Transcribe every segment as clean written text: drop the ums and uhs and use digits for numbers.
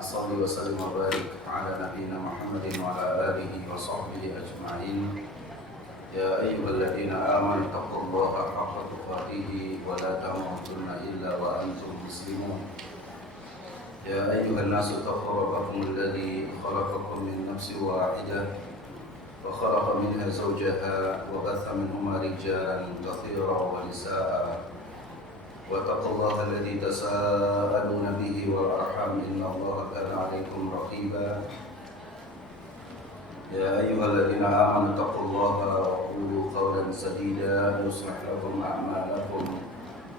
صل وسلم وبارك على نبينا محمد وعلى آله وصحبه أجمعين. يا أيها الذين آمنوا اتقوا الله حق تقاته ولا تموتن إلا وأنتم مسلمون. يا أيها الناس اتقوا ربكم الذي خلقكم من نفس واحدة وخلق منها زوجها وبث منهما رجالا كثيرا ونساء واتقوا الله الذي تساءلون به والأرحام إن الله كان عليكم رقيبا. يا أيها الذين آمنوا اتقوا الله وقولوا قولا سديدا يصلح لكم أعمالكم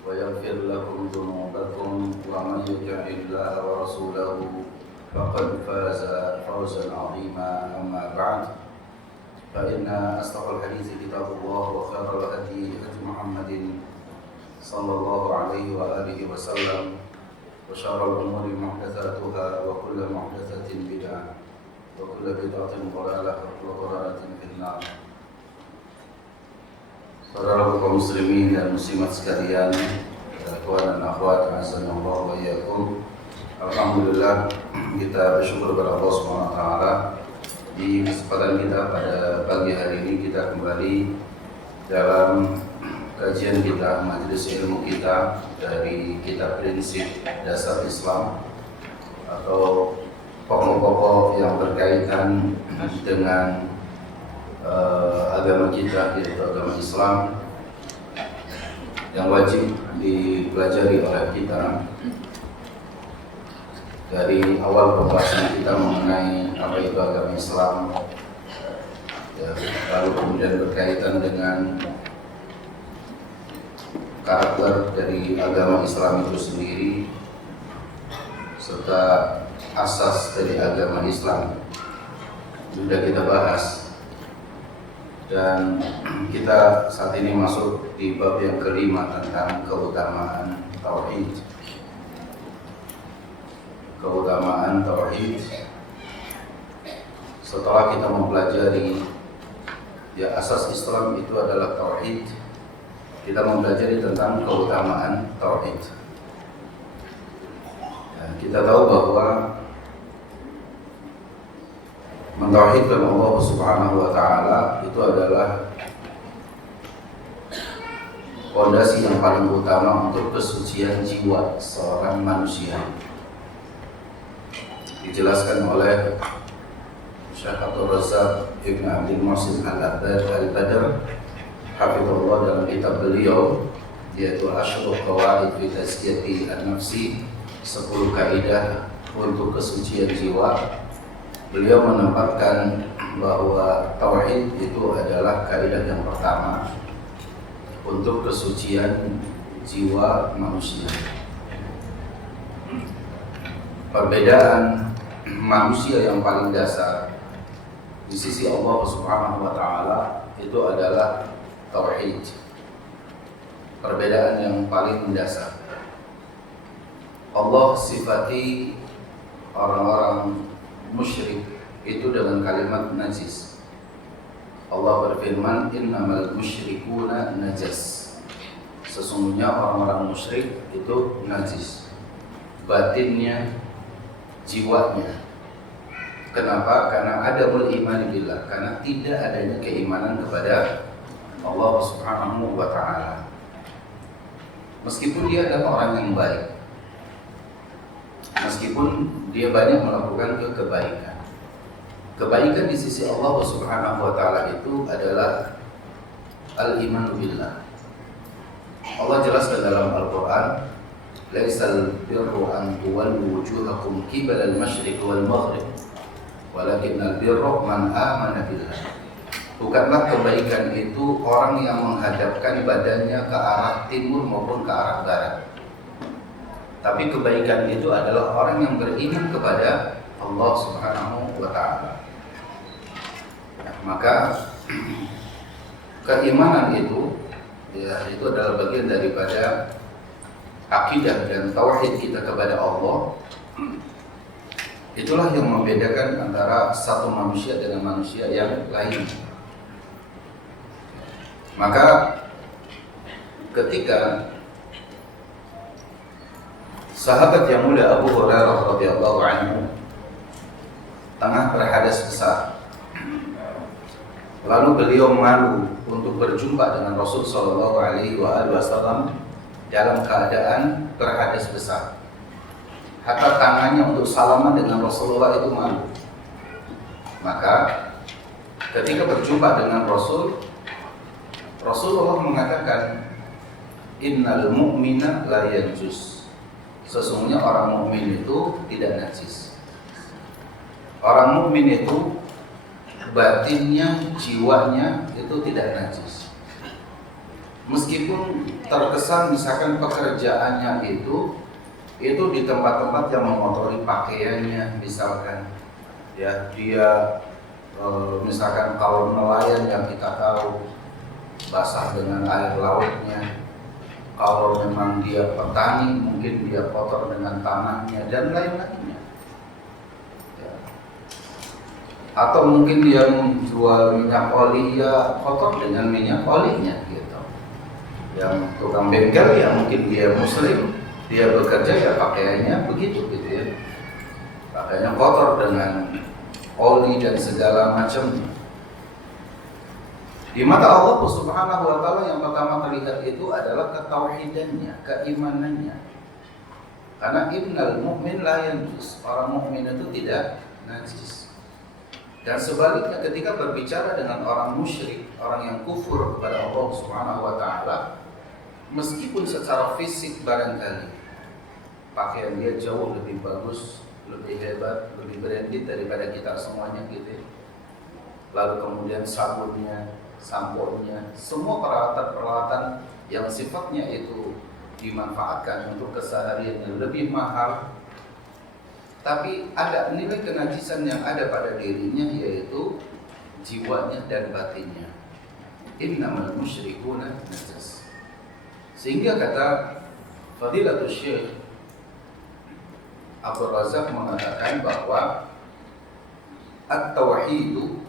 ويغفر لكم ذنوبكم ومن يطع الله ورسوله فقد فاز فوزا عظيما. أما بعد فإن أصدق الحديث كتاب الله وخير الهدي هدي محمد صلى الله عليه وآله وسلم وشر الأمور محدثاتها وكل محدثة بدعة وكل بدعة ضلالة وكل ضلالة في النار. Saudara kaum muslimin dan muslimat sekalian, ikhwan dan akhwat, azanallahu wa iyyakum. Alhamdulillah, kita bersyukur kepada Allah Subhanahu wa taala. Di kesempatan kita pada pagi hari ini kita kembali dalam kajian kita, majelis ilmu kita dari kitab Prinsip Dasar Islam atau pokok-pokok yang berkaitan dengan agama kita, yaitu agama Islam yang wajib dipelajari oleh kita dari awal pembahasan kita mengenai apa itu agama Islam, ya, lalu kemudian berkaitan dengan karakter dari agama Islam itu sendiri serta asas dari agama Islam sudah kita bahas, dan kita saat ini masuk di bab yang kelima tentang keutamaan tauhid. Keutamaan tauhid. Setelah kita mempelajari ya asas Islam itu adalah tauhid, kita mempelajari tentang keutamaan tauhid. Dan kita tahu bahwa mentauhidkan Allah Subhanahu wa taala itu adalah fondasi yang paling utama untuk kesucian jiwa seorang manusia. Dijelaskan oleh Syekh Abdul Razak Ibn Abdul Muhsin Al-Badr hafizahullah dalam kitab beliau, yaitu Ashrul Qawaid fi Tazkiyati An-Nafsi, 10 kaidah untuk kesucian jiwa. Beliau menempatkan bahwa tauhid itu adalah kaidah yang pertama untuk kesucian jiwa manusia. Perbedaan manusia yang paling dasar di sisi Allah Subhanahu wa taala itu adalah tauhid. Perbedaan yang paling mendasar. Allah sifati orang-orang musyrik itu dengan kalimat najis. Allah berfirman, innamal musyrikuna najas. Sesungguhnya orang-orang musyrik itu najis, batinnya, jiwanya. Kenapa? Karena adamul iman billah, karena tidak adanya keimanan kepada Allah Subhanahu wa taala. Meskipun dia adalah orang yang baik, meskipun dia banyak melakukan kebaikan. Kebaikan di sisi Allah Subhanahu wa taala itu adalah al-iman billah. Allah jelaskan dalam Al-Qur'an, laisal birru an tuwallu wujuhakum qibala al-masyriq wal maghrib, walakinnal birra man amana billah. Bukanlah kebaikan itu orang yang menghadapkan badannya ke arah timur maupun ke arah barat. Tapi kebaikan itu adalah orang yang beriman kepada Allah Subhanahu wa taala. Maka keimanan itu ya itu adalah bagian daripada akidah dan tauhid kita kepada Allah. Itulah yang membedakan antara satu manusia dengan manusia yang lain. Maka ketika sahabat yang mulia Abu Hurairah radhiyallahu anhu tengah berhadas besar. Lalu beliau malu untuk berjumpa dengan Rasul Shallallahu Alaihi Wasallam dalam keadaan berhadas besar. Hatta tangannya untuk salaman dengan Rasulullah itu malu. Maka ketika berjumpa dengan Rasulullah mengatakan, Innal mu'mina la yanjus. Sesungguhnya orang mukmin itu tidak najis. Orang mukmin itu batinnya, jiwanya itu tidak najis. Meskipun terkesan misalkan pekerjaannya itu di tempat-tempat yang mengotori pakaiannya, misalkan ya dia misalkan kalau nelayan yang kita tahu basah dengan air lautnya, kalau memang dia petani mungkin dia kotor dengan tanahnya dan lain-lainnya. Atau mungkin dia menjual minyak oli, ya kotor dengan minyak olinya gitu. Yang tukang bengkel ya mungkin dia muslim, dia bekerja ya pakaiannya begitu gitu ya. Pakaiannya kotor dengan oli dan segala macamnya. Di mata Allah Subhanahu wa taala yang pertama terlihat itu adalah ketauhidannya, keimanannya. Karena innal mu'min la yanjus, orang mukmin itu tidak najis. Dan sebaliknya ketika berbicara dengan orang musyrik, orang yang kufur kepada Allah Subhanahu wa taala, meskipun secara fisik barangkali pakaian dia jauh lebih bagus, lebih hebat, lebih branded daripada kita semuanya gitu. Lalu kemudian sabunnya, samponya, semua peralatan-peralatan yang sifatnya itu dimanfaatkan untuk keseharian yang lebih mahal, tapi ada nilai kenajisan yang ada pada dirinya, yaitu jiwanya dan batinnya. Innamal musyrikuna najas. Sehingga kata Fadilatul Syekh Abdul Razak mengatakan bahwa at-tauhidu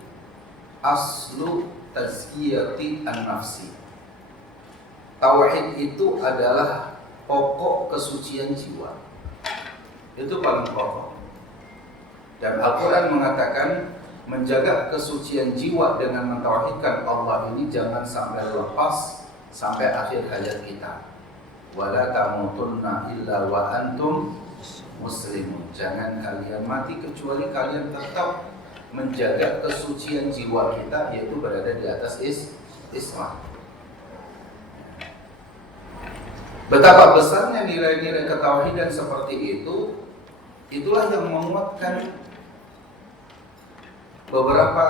aslu tazkiyati an-nafsi. Tauhid itu adalah pokok kesucian jiwa. Itu paling pokok. Dan Al-Quran mengatakan menjaga kesucian jiwa dengan mentauhidkan Allah ini jangan sampai lepas sampai akhir hayat kita. Wala tamutunna illa wa antum muslimun. Jangan kalian mati kecuali kalian tetap menjaga kesucian jiwa kita, yaitu berada di atas Islam. Betapa besarnya nilai-nilai ketauhidan seperti itu, itulah yang menguatkan beberapa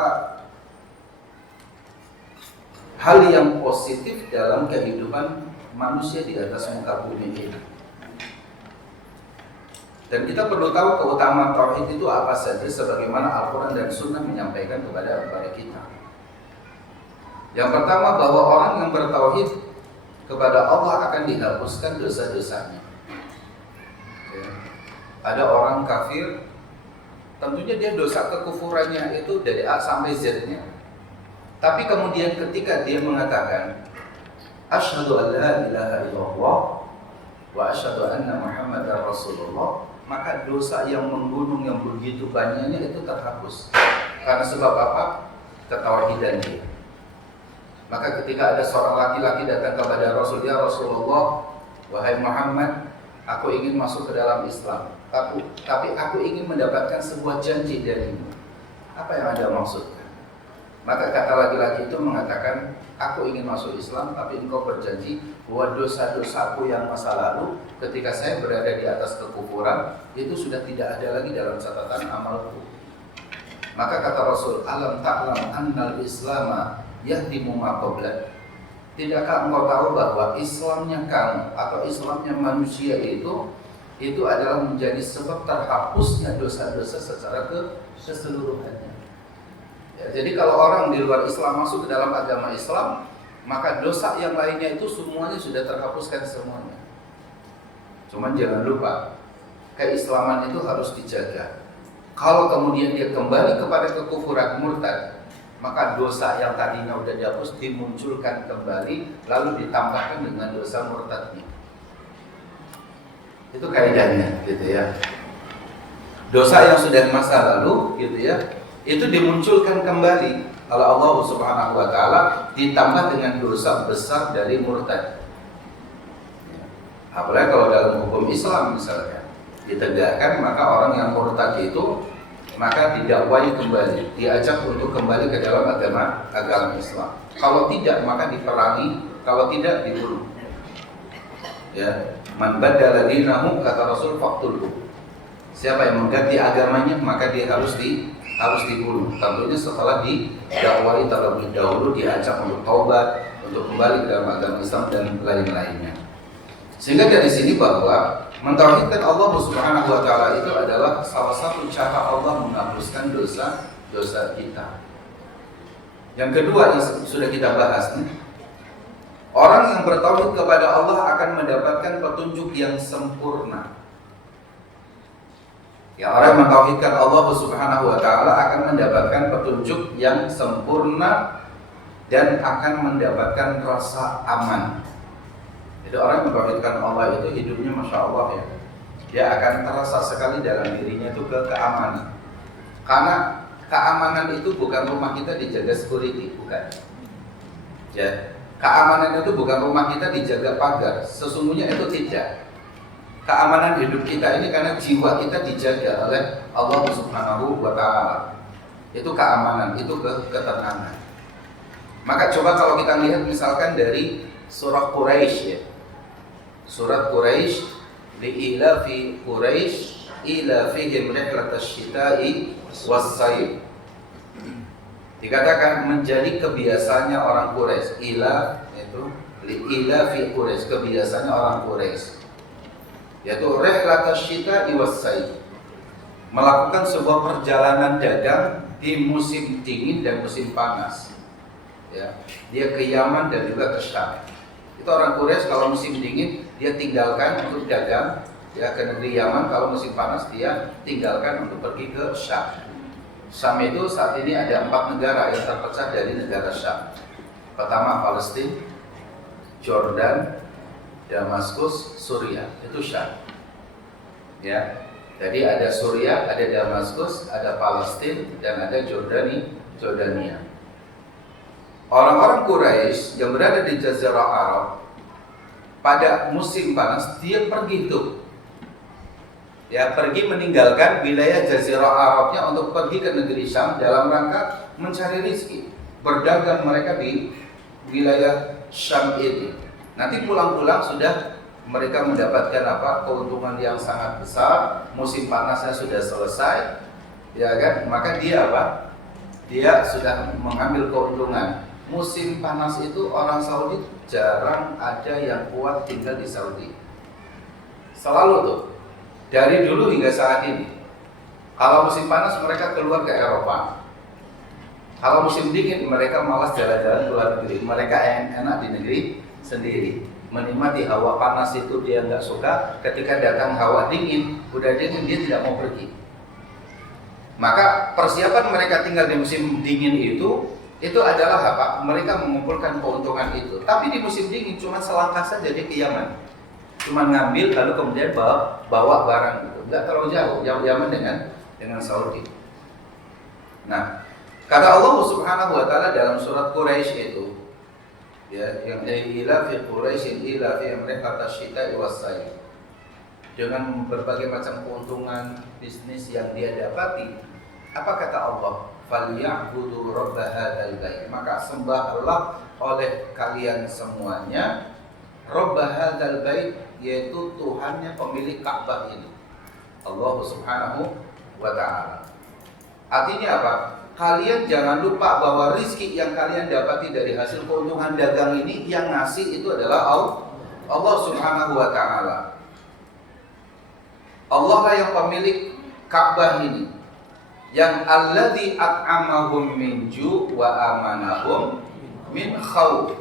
hal yang positif dalam kehidupan manusia di atas muka bumi ini. Dan kita perlu tahu keutamaan tauhid itu apa saja, sebagaimana Al-Quran dan Sunnah menyampaikan kepada kita. Yang pertama, bahwa orang yang bertauhid kepada Allah akan dihapuskan dosa-dosanya. Ada orang kafir, tentunya dia dosa kekufurannya itu dari A sampai Z-nya. Tapi kemudian ketika dia mengatakan asyhadu an la ilaha illallah wa asyhadu anna Muhammadar Rasulullah, maka dosa yang menggunung yang begitu banyaknya itu terhapus. Karena sebab apa? Ketauhidan dia. Maka ketika ada seorang laki-laki datang kepada Rasul, ya Rasulullah, wahai Muhammad, aku ingin masuk ke dalam Islam, tapi aku ingin mendapatkan sebuah janji darimu. Apa yang Anda maksudkan? Maka kata laki-laki itu mengatakan, aku ingin masuk Islam, tapi engkau berjanji bahwa dosa-dosaku yang masa lalu ketika saya berada di atas kekufuran itu sudah tidak ada lagi dalam catatan amalku. Maka kata Rasul, alam ta'lam annal islama yahdimu ma qabla. Tidakkah engkau tahu bahwa Islamnya kamu atau Islamnya manusia itu adalah menjadi sebab terhapusnya dosa-dosa secara keseluruhannya. Ya, jadi kalau orang di luar Islam masuk ke dalam agama Islam, maka dosa yang lainnya itu semuanya sudah terhapuskan semuanya. Cuman jangan lupa, keislaman itu harus dijaga. Kalau kemudian dia kembali kepada kekufuran murtad, maka dosa yang tadinya sudah dihapus dimunculkan kembali, lalu ditambahkan dengan dosa murtadnya. Itu kaidahnya, gitu ya. dosa yang sudah masa lalu gitu ya, itu dimunculkan kembali oleh Allah Subhanahu wa taala, ditambah dengan dosa besar dari murtad. Apalagi kalau dalam hukum Islam misalnya ditegakkan, maka orang yang murtad itu maka didakwai kembali, diajak untuk kembali ke dalam agama Islam. Kalau tidak maka diperangi, kalau tidak dibunuh. Ya, man badala dinahu, kata Rasul, faqtulhu. Siapa yang mengganti agamanya maka dia harus dibunuh. Tentunya setelah didakwai terlebih dahulu, diajak untuk taubat, untuk kembali ke dalam agama Islam dan lain-lainnya. Sehingga dari sini bahwa mentauhidkan Allah Subhanahu wa taala itu adalah salah satu cara Allah menghapuskan dosa kita. Yang kedua yang sudah kita bahas nih, orang yang bertauhid kepada Allah akan mendapatkan petunjuk yang sempurna. Ya, orang yang mentauhidkan Allah Subhanahu wa taala akan mendapatkan petunjuk yang sempurna dan akan mendapatkan rasa aman. Jadi orang yang mentauhidkan Allah itu hidupnya Masya Allah ya, dia akan terasa sekali dalam dirinya itu keamanan. Karena keamanan itu bukan rumah kita dijaga security, bukan. Ya, keamanan itu bukan rumah kita dijaga pagar, sesungguhnya itu tidak. Keamanan hidup kita ini karena jiwa kita dijaga oleh Allah Subhanahu wa taala. Itu keamanan, itu ketenangan. Maka coba kalau kita lihat misalkan dari surah Quraisy ya. Surat Quraisy, li'ilafi Quraisy ilafihim rihlatash shita'i was-sayf. Dikatakan menjadi kebiasaannya orang Quraisy, ilaf itu li'ilafi Quraisy, kebiasaannya orang Quraisy, yaitu rihlatash shita'i was-sayf, melakukan sebuah perjalanan dagang di musim dingin dan musim panas. Ya, dia ke Yaman dan juga ke Syam. Itu orang Quraisy kalau musim dingin dia tinggalkan untuk dagang ya ke negeri Yaman, kalau musim panas dia tinggalkan untuk pergi ke Syam. Syam itu saat ini ada 4 negara yang terpecah dari negara Syam. Pertama Palestina, Jordan, Damaskus, Suriah, itu Syam. Ya. Jadi ada Suriah, ada Damaskus, ada Palestina dan ada Jordania. Orang-orang Quraisy yang berada di Jazirah Arab pada musim panas dia pergi tuh, ya pergi meninggalkan wilayah Jazirah Arabnya untuk pergi ke negeri Syam dalam rangka mencari rezeki, berdagang mereka di wilayah Syam ini. Nanti pulang-pulang sudah mereka mendapatkan keuntungan yang sangat besar, musim panasnya sudah selesai, ya kan? Maka dia Dia sudah mengambil keuntungan. Musim panas itu orang Saudi jarang ada yang kuat tinggal di Saudi. Selalu tuh, dari dulu hingga saat ini. Kalau musim panas mereka keluar ke Eropa. Kalau musim dingin mereka malas jalan-jalan keluar negeri. Mereka enak di negeri sendiri. Menikmati hawa panas itu dia nggak suka. Ketika datang hawa dingin, udah dingin dia tidak mau pergi. Maka persiapan mereka tinggal di musim dingin itu adalah mereka mengumpulkan keuntungan itu. Tapi di musim dingin cuma selangkah saja dia ke Yaman, cuma ngambil lalu kemudian bawa barang itu, nggak terlalu jauh Yaman dengan Saudi. Nah, kata Allah Subhanahu wa taala dalam surat Quraisy itu, ya, yang ila fi Quraisy ila fi rihlatash shita'i was-sayf, dengan berbagai macam keuntungan bisnis yang dia dapati. Apa kata Allah? Falyabudu rabb hadzal bait, maka sembahlah oleh kalian semuanya rabb hadzal bait, yaitu Tuhannya pemilik Ka'bah ini, Allah Subhanahu wa taala. Artinya apa? Kalian jangan lupa bahwa rizki yang kalian dapati dari hasil keuntungan dagang ini, yang ngasih itu adalah Allah Subhanahu wa taala. Allah lah yang pemilik Ka'bah ini, yang alladzi at'amahum min ju' wa amanahum min khauf.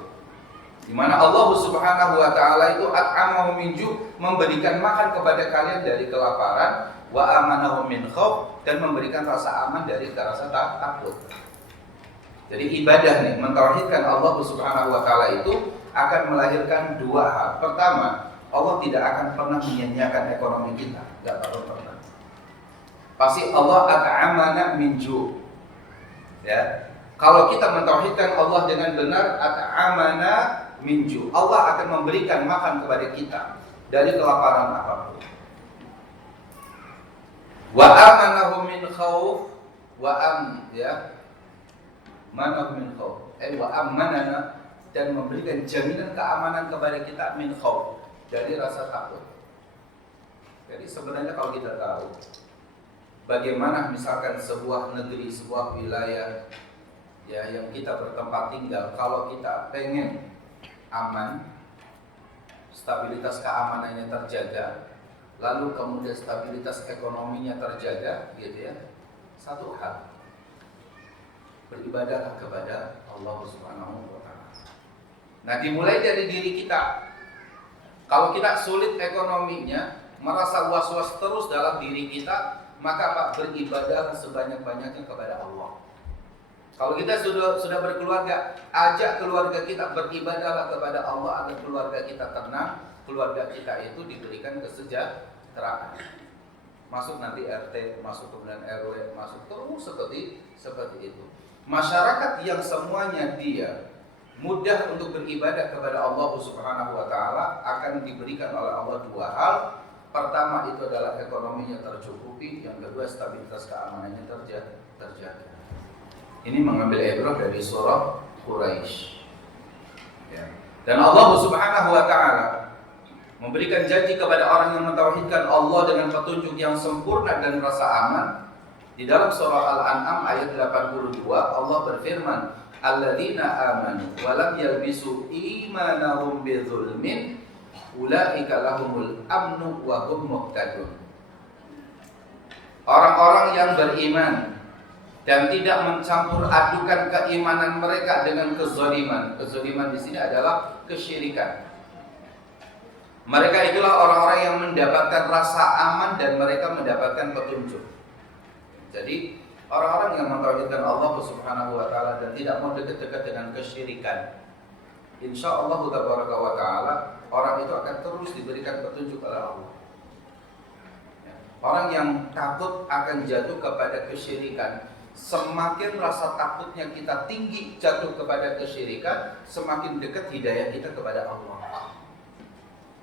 Di mana Allah Subhanahu wa taala itu at'amahum min ju', memberikan makan kepada kalian dari kelaparan, wa amanahum min khauf, dan memberikan rasa aman dari rasa takut. Jadi ibadah nih, mentauhidkan Allah Subhanahu wa taala itu akan melahirkan 2 hal. Pertama, Allah tidak akan pernah menyia-nyiakan ekonomi kita, enggak pernah. Pasti Allah at'amana min ju'. Ya. Kalau kita mentauhidkan Allah dengan benar, at'amana min ju'. Allah akan memberikan makan kepada kita dari kelaparan apapun. Wa amanahu min khauf wa manahu min khauf. Wa amanana, dan memberikan jaminan keamanan kepada kita min khauf, dari rasa takut. Jadi sebenarnya kalau kita tahu bagaimana misalkan sebuah negeri, sebuah wilayah ya yang kita bertempat tinggal, kalau kita pengen aman, stabilitas keamanannya terjaga, lalu kemudian stabilitas ekonominya terjaga, gitu ya. Satu hal, beribadahlah kepada Allah Subhanahu wa taala. Nah, dimulai dari diri kita. Kalau kita sulit ekonominya, merasa was-was terus dalam diri kita, maka beribadah sebanyak-banyaknya kepada Allah. Kalau kita sudah berkeluarga, ajak keluarga kita beribadahlah kepada Allah agar keluarga kita tenang, keluarga kita itu diberikan kesejahteraan. Masuk nanti RT, masuk kemudian RW, masuk terus seperti itu. Masyarakat yang semuanya dia mudah untuk beribadah kepada Allah Subhanahu wa taala akan diberikan oleh Allah dua hal. Pertama itu adalah ekonominya tercukupi, yang kedua stabilitas keamanannya terjaga. Ini mengambil ibrah dari surah Quraisy. Ya. Dan Allah Subhanahu wa taala memberikan janji kepada orang yang mentauhidkan Allah dengan petunjuk yang sempurna dan rasa aman. Di dalam surah Al-An'am ayat 82 Allah berfirman, "Alladzina amanu wa lam yalbisu imanahum bidzulmin ulaika lahumul amnu wa hum muhtadun." Orang-orang yang beriman dan tidak mencampur adukan keimanan mereka dengan kezaliman. Kezaliman di sini adalah kesyirikan. Mereka itulah orang-orang yang mendapatkan rasa aman dan mereka mendapatkan petunjuk. Jadi orang-orang yang mentauhidkan Allah Subhanahu wa taala dan tidak mau dekat-dekat dengan kesyirikan, insyaallah tabaraka wa taala orang itu akan terus diberikan petunjuk oleh Allah. Orang yang takut akan jatuh kepada kesyirikan, semakin rasa takutnya kita tinggi jatuh kepada kesyirikan, semakin dekat hidayah kita kepada Allah.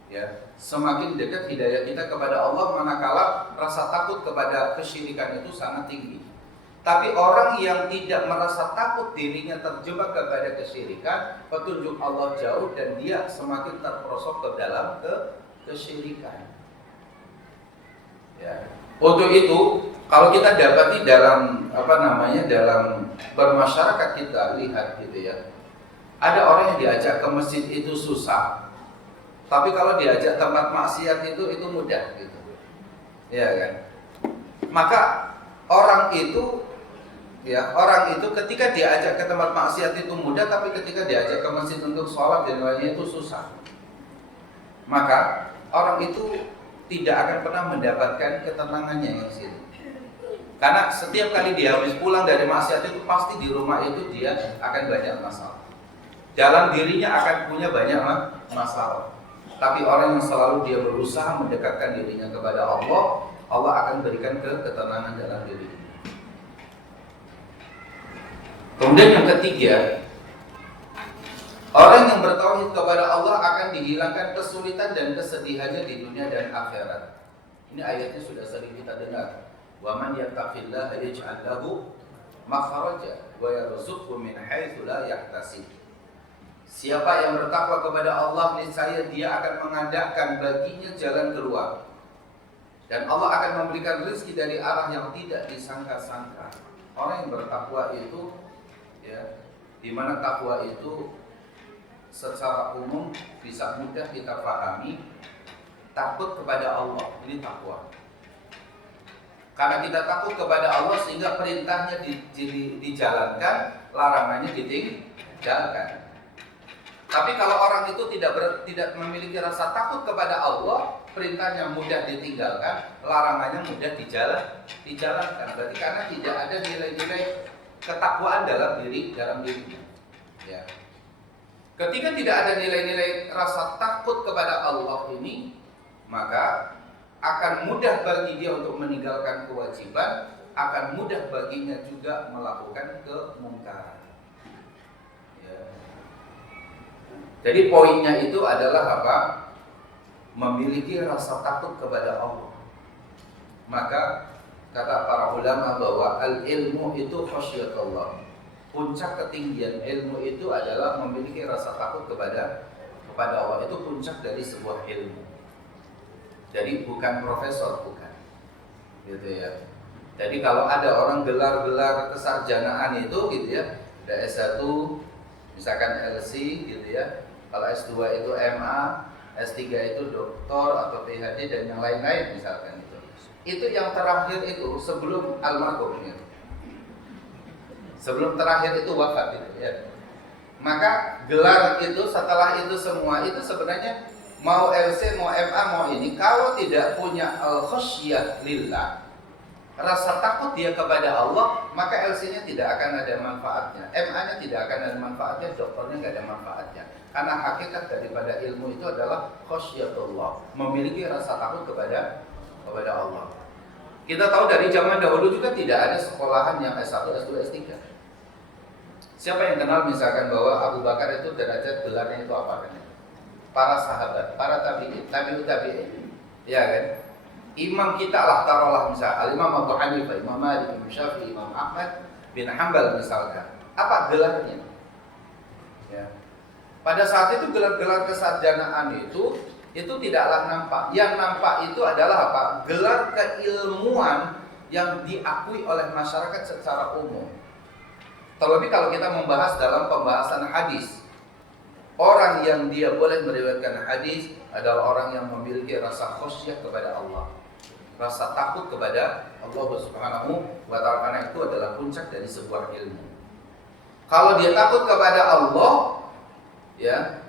Ya, semakin dekat hidayah kita kepada Allah manakala rasa takut kepada kesyirikan itu sangat tinggi. Tapi orang yang tidak merasa takut dirinya terjebak kepada kesyirikan, petunjuk Allah jauh dan dia semakin terperosok ke dalam kesyirikan. Ya. Untuk itu, kalau kita dapati dalam dalam bermasyarakat kita lihat gitu ya, ada orang yang diajak ke masjid itu susah. Tapi kalau diajak tempat maksiat itu mudah gitu. Ya kan? Maka orang itu ketika diajak ke tempat maksiat itu mudah, tapi ketika diajak ke masjid untuk sholat dan lainnya itu susah. Maka orang itu tidak akan pernah mendapatkan ketenangannya yang sini. Karena setiap kali dia habis pulang dari maksiat itu pasti di rumah itu dia akan banyak masalah. Dalam dirinya akan punya banyak masalah. Tapi orang yang selalu dia berusaha mendekatkan dirinya kepada Allah, Allah akan berikan ketenangan dalam dirinya. Kemudian yang ketiga, orang yang bertauhid kepada Allah akan dihilangkan kesulitan dan kesedihannya di dunia dan akhirat. Ini ayatnya sudah sering kita dengar. Wa man yattaqillaha yaj'al lahu makhraja wa yarzuqhu min haitsu la yahtasib. Siapa yang bertakwa kepada Allah, niscaya dia akan mengadakan baginya jalan keluar. Dan Allah akan memberikan rezeki dari arah yang tidak disangka-sangka. Orang yang bertakwa itu ya, di mana takwa itu secara umum bisa mudah kita pahami, takut kepada Allah, ini takwa. Karena kita takut kepada Allah sehingga perintahnya dijalankan, larangannya ditinggalkan. Tapi kalau orang itu tidak memiliki rasa takut kepada Allah, perintahnya mudah ditinggalkan, larangannya mudah dijalankan. Berarti karena tidak ada nilai-nilai ketakwaan dalam dirinya. Ya. Ketika tidak ada nilai-nilai rasa takut kepada Allah ini, maka akan mudah bagi dia untuk meninggalkan kewajiban, akan mudah baginya juga melakukan kemungkaran. Ya. Jadi poinnya itu adalah apa? Memiliki rasa takut kepada Allah. Maka kata para ulama bahwa al-ilmu itu khasyatullah. Puncak ketinggian ilmu itu adalah memiliki rasa takut kepada Allah. Itu puncak dari sebuah ilmu. Jadi bukan profesor, bukan. Gitu ya. Jadi kalau ada orang gelar-gelar kesarjanaan itu gitu ya, ada S1, misalkan LC gitu ya. Kalau S2 itu MA, S3 itu doktor atau PhD dan yang lain-lain misalkan itu. Itu yang terakhir itu sebelum almarhum ya. Sebelum terakhir itu wafat gitu ya. Maka gelar itu setelah itu semua itu sebenarnya mau LC, mau MA, mau ini, kalau tidak punya al-khasyah lillah, rasa takut dia kepada Allah, maka LC-nya tidak akan ada manfaatnya, MA-nya tidak akan ada manfaatnya, dokternya nggak ada manfaatnya. Karena hakikat daripada ilmu itu adalah khasyatullah, memiliki rasa takut kepada Allah. Kita tahu dari zaman dahulu juga tidak ada sekolahan yang S1, S2, S3. Siapa yang kenal misalkan bahwa Abu Bakar itu derajat gelarnya itu apa kan? Para sahabat, para tabi'in, ya kan? Imam kita lah, taruhlah misal Al-Imam Abu Hanifah, Imam Malik, Imam Syafi'i, Imam Ahmad bin Hanbal misalkan. Apa gelarnya? Ya. Pada saat itu gelar-gelar kesarjanaan itu tidaklah nampak. Yang nampak itu adalah apa? Gelar keilmuan yang diakui oleh masyarakat secara umum. Terlebih kalau kita membahas dalam pembahasan hadis, orang yang dia boleh meriwayatkan hadis adalah orang yang memiliki rasa khasyah kepada Allah, rasa takut kepada Allah Subhanahu wa ta'ala, karena itu adalah puncak dari sebuah ilmu. Kalau dia takut kepada Allah, ya,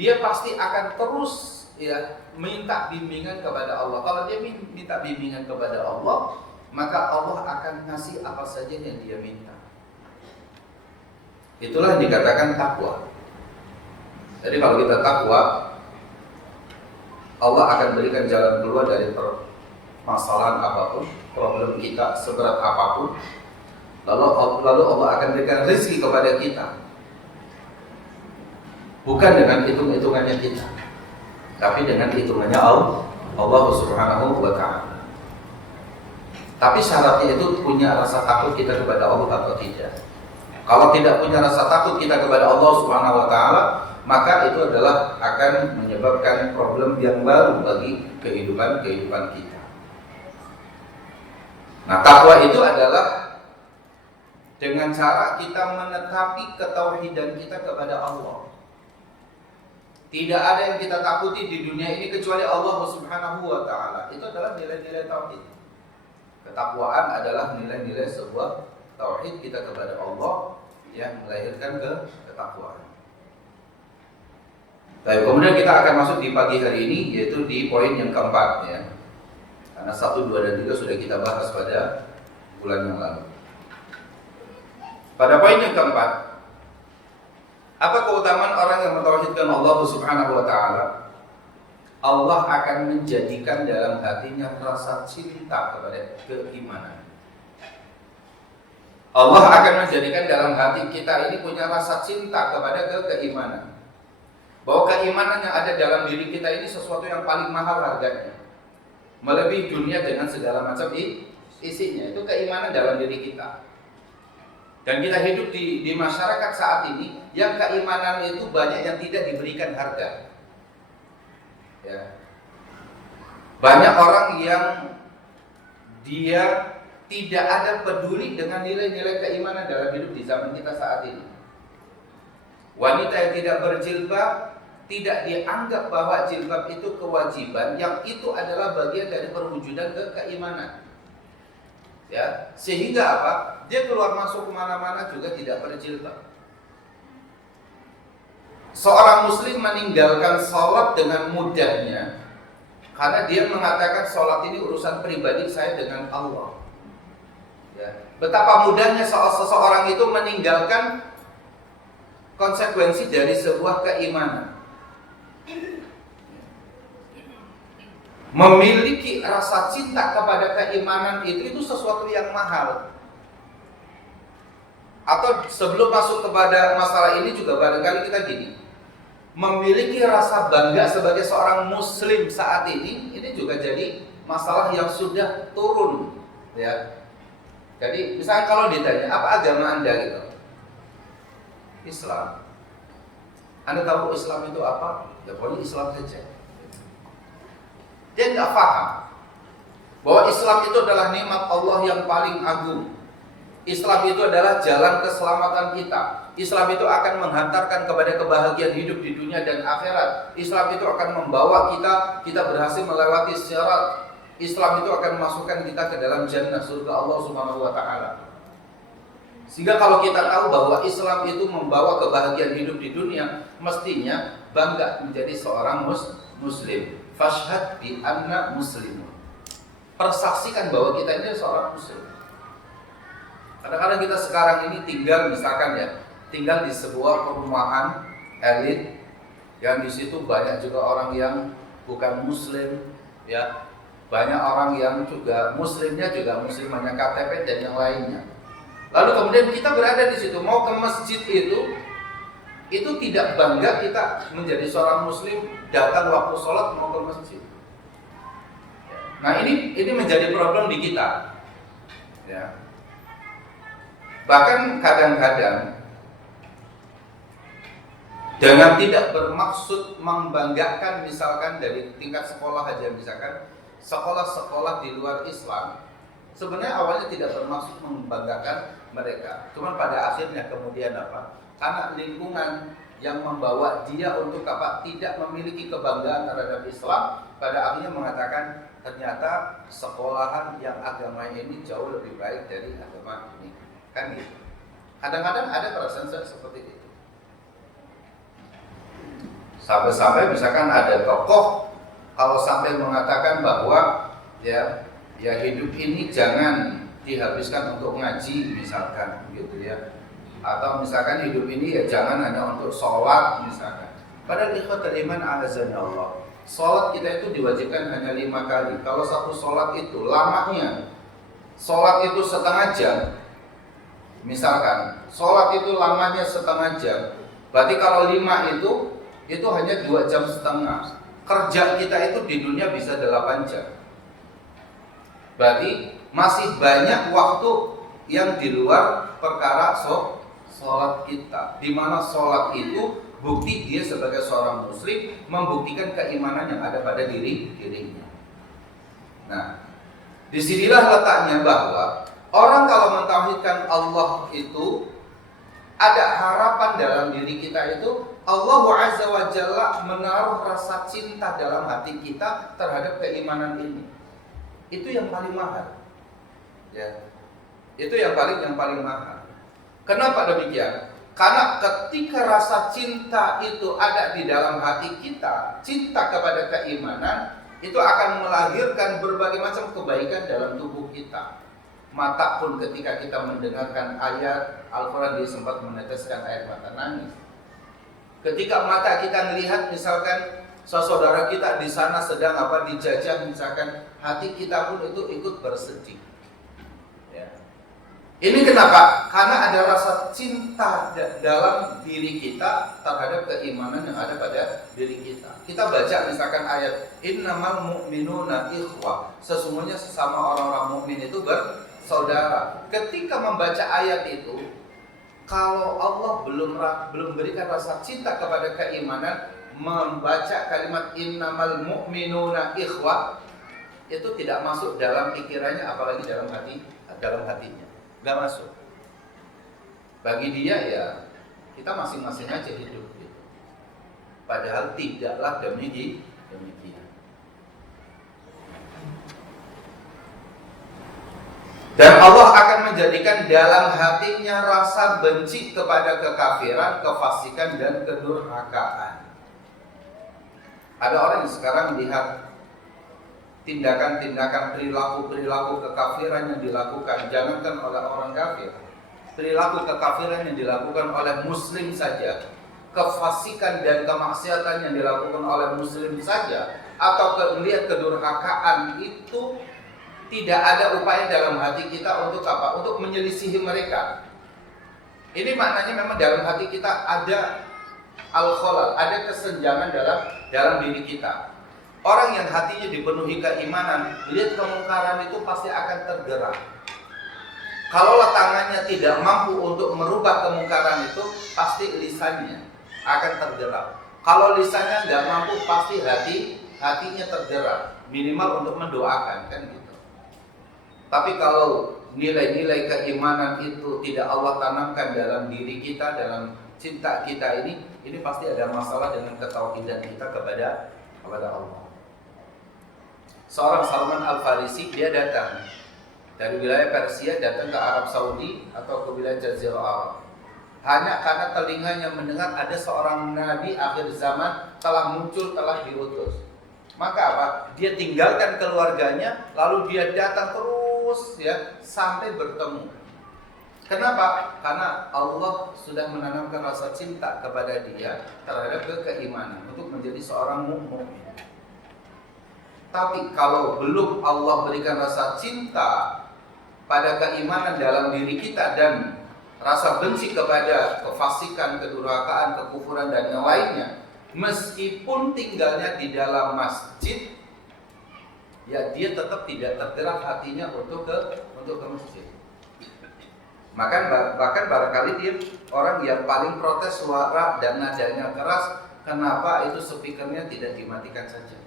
dia pasti akan terus ya minta bimbingan kepada Allah. Kalau dia minta bimbingan kepada Allah, maka Allah akan ngasih apa saja yang dia minta. Itulah yang dikatakan takwa. Jadi kalau kita takwa, Allah akan berikan jalan keluar dari permasalahan apapun, problem kita seberat apapun. Lalu Allah akan berikan rezeki kepada kita, bukan dengan hitung-hitungannya kita, tapi dengan hitungannya Allah Subhanahu wa ta'ala. Tapi syaratnya itu punya rasa takut kita kepada Allah atau tidak. Kalau tidak punya rasa takut kita kepada Allah Subhanahu wa ta'ala, maka itu adalah akan menyebabkan problem yang baru bagi kehidupan kita. Nah, takwa itu adalah dengan cara kita menetapi ketauhidan kita kepada Allah. Tidak ada yang kita takuti di dunia ini kecuali Allah Subhanahu wa ta'ala. Itu adalah nilai-nilai tauhid. Ketakwaan adalah nilai-nilai sebuah tauhid kita kepada Allah yang melahirkan ketakwaan. Baik, kemudian kita akan masuk di pagi hari ini, yaitu di poin yang keempat ya. Karena 1, 2, dan 3 sudah kita bahas pada bulan yang lalu. Pada poin yang keempat, apa keutamaan orang yang mentauhidkan Allah Subhanahu wa ta'ala? Allah akan menjadikan dalam hatinya rasa cinta kepada keimanan. Allah akan menjadikan dalam hati kita ini punya rasa cinta kepada keimanan. Bahwa keimanan yang ada dalam diri kita ini sesuatu yang paling mahal harganya, melebihi dunia dengan segala macam isinya. Itu keimanan dalam diri kita. Dan kita hidup di masyarakat saat ini yang keimanan itu banyak yang tidak diberikan harga. Ya. Banyak orang yang dia tidak ada peduli dengan nilai-nilai keimanan dalam hidup di zaman kita saat ini. Wanita yang tidak berjilbab tidak dianggap bahwa jilbab itu kewajiban, yang itu adalah bagian dari perwujudan keimanan. Ya, sehingga apa? Dia keluar masuk kemana-mana juga tidak berjilbab. Seorang muslim meninggalkan sholat dengan mudahnya karena dia mengatakan sholat ini urusan pribadi saya dengan Allah. Ya. Betapa mudahnya seseorang itu meninggalkan konsekuensi dari sebuah keimanan. Memiliki rasa cinta kepada keimanan itu sesuatu yang mahal. Atau sebelum masuk kepada masalah ini juga barangkali kita gini, memiliki rasa bangga sebagai seorang muslim saat ini juga jadi masalah yang sudah turun, ya. Jadi misalnya kalau ditanya apa agama Anda gitu, Islam. Anda tahu Islam itu apa? Ya pokoknya Islam saja. Dia tidak paham bahwa Islam itu adalah nikmat Allah yang paling agung. Islam itu adalah jalan keselamatan kita. Islam itu akan menghantarkan kepada kebahagiaan hidup di dunia dan akhirat. Islam itu akan membawa kita berhasil melewati syarat. Islam itu akan memasukkan kita ke dalam jannah surga Allah Subhanahu wa taala. Sehingga kalau kita tahu bahwa Islam itu membawa kebahagiaan hidup di dunia, mestinya bangga menjadi seorang muslim. Fashhad bi anna muslimun. Persaksikan bahwa kita ini seorang muslim. Kadang-kadang kita sekarang ini tinggal tinggal di sebuah perumahan elit yang di situ banyak juga orang yang bukan muslim, ya. Banyak orang yang juga muslimnya juga muslim hanya KTP dan yang lainnya. Lalu kemudian kita berada di situ mau ke masjid itu tidak bangga kita menjadi seorang muslim datang waktu sholat mau ke masjid. Nah ini menjadi problem di kita, ya. Bahkan kadang-kadang dengan tidak bermaksud membanggakan, misalkan dari tingkat sekolah aja, misalkan sekolah-sekolah di luar Islam, sebenarnya awalnya tidak bermaksud membanggakan mereka. Cuman pada akhirnya kemudian apa? Karena lingkungan yang membawa dia untuk apa? Tidak memiliki kebanggaan terhadap Islam, pada akhirnya mengatakan ternyata sekolahan yang agama ini jauh lebih baik dari agama ini. Kan gitu. Kadang-kadang ada perasaan seperti itu. Sampai-sampai misalkan ada tokoh kalau sampai mengatakan bahwa ya hidup ini jangan dihabiskan untuk ngaji misalkan gitu ya. Atau misalkan hidup ini ya jangan hanya untuk sholat misalkan. Padahal ikhwatul iman azan Allah. Sholat kita itu diwajibkan hanya 5 kali. Kalau satu sholat itu lamanya, sholat itu setengah jam. Misalkan sholat itu lamanya setengah jam, berarti kalau 5 itu hanya 2 jam setengah. Kerja kita itu di dunia bisa 8 jam. Berarti masih banyak waktu yang di luar perkara sholat kita. Di mana sholat itu bukti dia sebagai seorang muslim membuktikan keimanan yang ada pada dirinya. Nah, disinilah letaknya bahwa orang kalau mentauhidkan Allah itu ada harapan dalam diri kita itu Allah Azza wa Jalla menaruh rasa cinta dalam hati kita terhadap keimanan ini. Itu yang paling mahal. Ya. Itu yang paling mahal. Kenapa demikian? Karena ketika rasa cinta itu ada di dalam hati kita, cinta kepada keimanan itu akan melahirkan berbagai macam kebaikan dalam tubuh kita. Mata pun ketika kita mendengarkan ayat Al-Quran dia sempat meneteskan air mata nangis. Ketika mata kita melihat misalkan saudara kita di sana sedang dijajah misalkan, hati kita pun itu ikut bersedih. Ya. Ini kenapa? Karena ada rasa cinta dalam diri kita terhadap keimanan yang ada pada diri kita. Kita baca misalkan ayat innamal mu'minuna ikhwah. Sesungguhnya sesama orang-orang mukmin itu bersaudara. Ketika membaca ayat itu, kalau Allah belum berikan rasa cinta kepada keimanan, membaca kalimat innamal mu'minuna ikhwah itu tidak masuk dalam pikirannya, apalagi dalam hatinya. Gak masuk. Bagi dia ya kita masing-masing aja hidup gitu. Padahal tidaklah demikian. Dan Allah akan menjadikan dalam hatinya rasa benci kepada kekafiran, kefasikan dan kedurhakaan. Ada orang yang sekarang lihat tindakan-tindakan perilaku kekafiran yang dilakukan, jangankan oleh orang kafir, perilaku kekafiran yang dilakukan oleh muslim saja, kefasikan dan kemaksiatan yang dilakukan oleh muslim saja, atau melihat kedurhakaan itu tidak ada upaya dalam hati kita untuk apa? Untuk menyelisihi mereka. Ini maknanya memang dalam hati kita ada al-khalal, ada kesenjangan dalam diri kita. Orang yang hatinya dipenuhi keimanan, lihat kemungkaran itu pasti akan tergerak. Kalau tangannya tidak mampu untuk merubah kemungkaran itu, pasti lisannya akan tergerak. Kalau lisannya nggak mampu, pasti hatinya tergerak. Minimal untuk mendoakan, kan gitu. Tapi kalau nilai-nilai keimanan itu tidak Allah tanamkan dalam diri kita, dalam cinta kita ini pasti ada masalah dengan ketauhidan kita kepada Allah. Seorang Salman Al-Farisi, dia datang dari wilayah Persia, datang ke Arab Saudi atau ke wilayah Jazirah Arab, hanya karena telinganya mendengar ada seorang nabi akhir zaman telah muncul, telah diutus. Maka apa? Dia tinggalkan keluarganya, lalu dia datang terus ya sampai bertemu. Kenapa? Karena Allah sudah menanamkan rasa cinta kepada dia terhadap keimanan untuk menjadi seorang mukmin. Tapi kalau belum Allah berikan rasa cinta pada keimanan dalam diri kita dan rasa benci kepada kefasikan, kedurhakaan, kekufuran dan yang lainnya, meskipun tinggalnya di dalam masjid, ya dia tetap tidak tergerak hatinya untuk ke masjid. Bahkan barangkali dia orang yang paling protes suara dan nadanya keras, kenapa itu speakernya tidak dimatikan saja?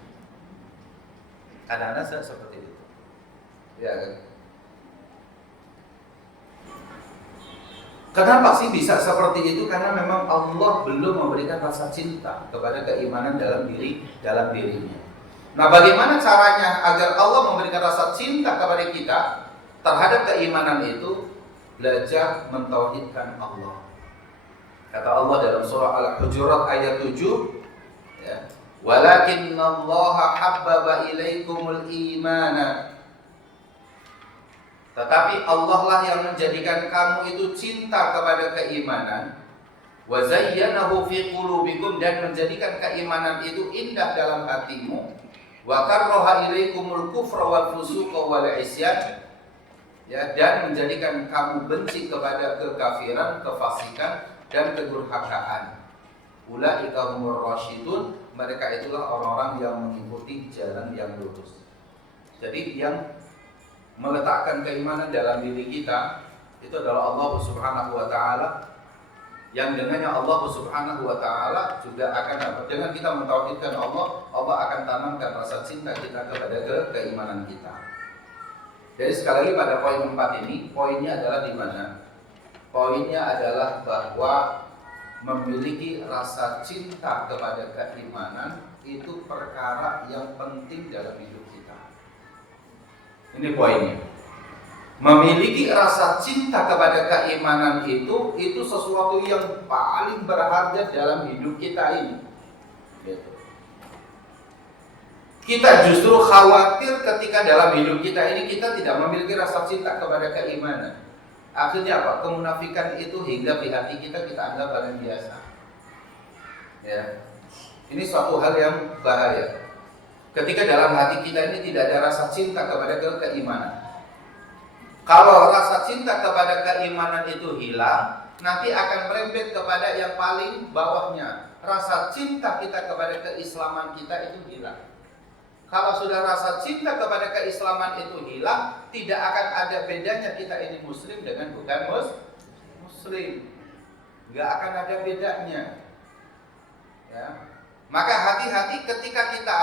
Ada seperti itu, ya kan? Kenapa sih bisa seperti itu? Karena memang Allah belum memberikan rasa cinta kepada keimanan dalam dirinya. Nah, bagaimana caranya agar Allah memberikan rasa cinta kepada kita terhadap keimanan itu? Belajar mentauhidkan Allah. Kata Allah dalam surah Al-Hujurat ayat 7, ya, walakinnallaha habbaba ilaikumul imana. Tetapi Allah lah yang menjadikan kamu itu cinta kepada keimanan, wa zayyanahu fi qulubikum, dan menjadikan keimanan itu indah dalam hatimu, wa karraha ilaikumul kufra wal fusuqa wal isyan, ya, dan menjadikan kamu benci kepada kekafiran, kefasikan dan kedurhakaan. Ulaika humur rasyidun, mereka itulah orang-orang yang mengikuti jalan yang lurus. Jadi yang meletakkan keimanan dalam diri kita itu adalah Allah Subhanahu wa taala, yang dengannya Allah Subhanahu wa taala juga akan dengan kita mentauhidkan Allah, Allah akan tanamkan rasa cinta kita kepada keimanan kita. Jadi sekali lagi pada poin 4 ini, poinnya adalah di mana? Poinnya adalah bahwa memiliki rasa cinta kepada keimanan itu perkara yang penting dalam hidup kita. Ini poinnya. Memiliki rasa cinta kepada keimanan itu sesuatu yang paling berharga dalam hidup kita ini. Gitu. Kita justru khawatir ketika dalam hidup kita ini kita tidak memiliki rasa cinta kepada keimanan. Akhirnya apa? Kemunafikan itu hingga di hati kita anggap hal yang biasa. Ya. Ini suatu hal yang bahaya. Ketika dalam hati kita ini tidak ada rasa cinta kepada keimanan. Kalau rasa cinta kepada keimanan itu hilang, nanti akan merembet kepada yang paling bawahnya. Rasa cinta kita kepada keislaman kita itu hilang. Kalau sudah rasa cinta kepada keislaman itu hilang, tidak akan ada bedanya kita ini muslim dengan bukan muslim. Gak akan ada bedanya. Ya. Maka hati-hati ketika kita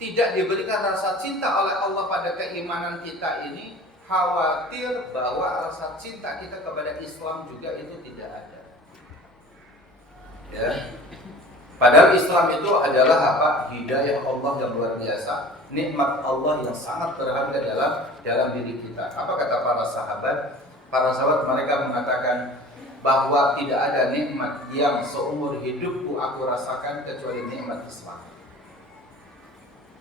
tidak diberikan rasa cinta oleh Allah pada keimanan kita ini, khawatir bahwa rasa cinta kita kepada Islam juga itu tidak ada. Ya. Padahal Islam itu adalah hidayah Allah yang luar biasa, nikmat Allah yang sangat berharga dalam diri kita. Apa kata para sahabat? Para sahabat mereka mengatakan bahwa tidak ada nikmat yang seumur hidupku aku rasakan kecuali nikmat Islam.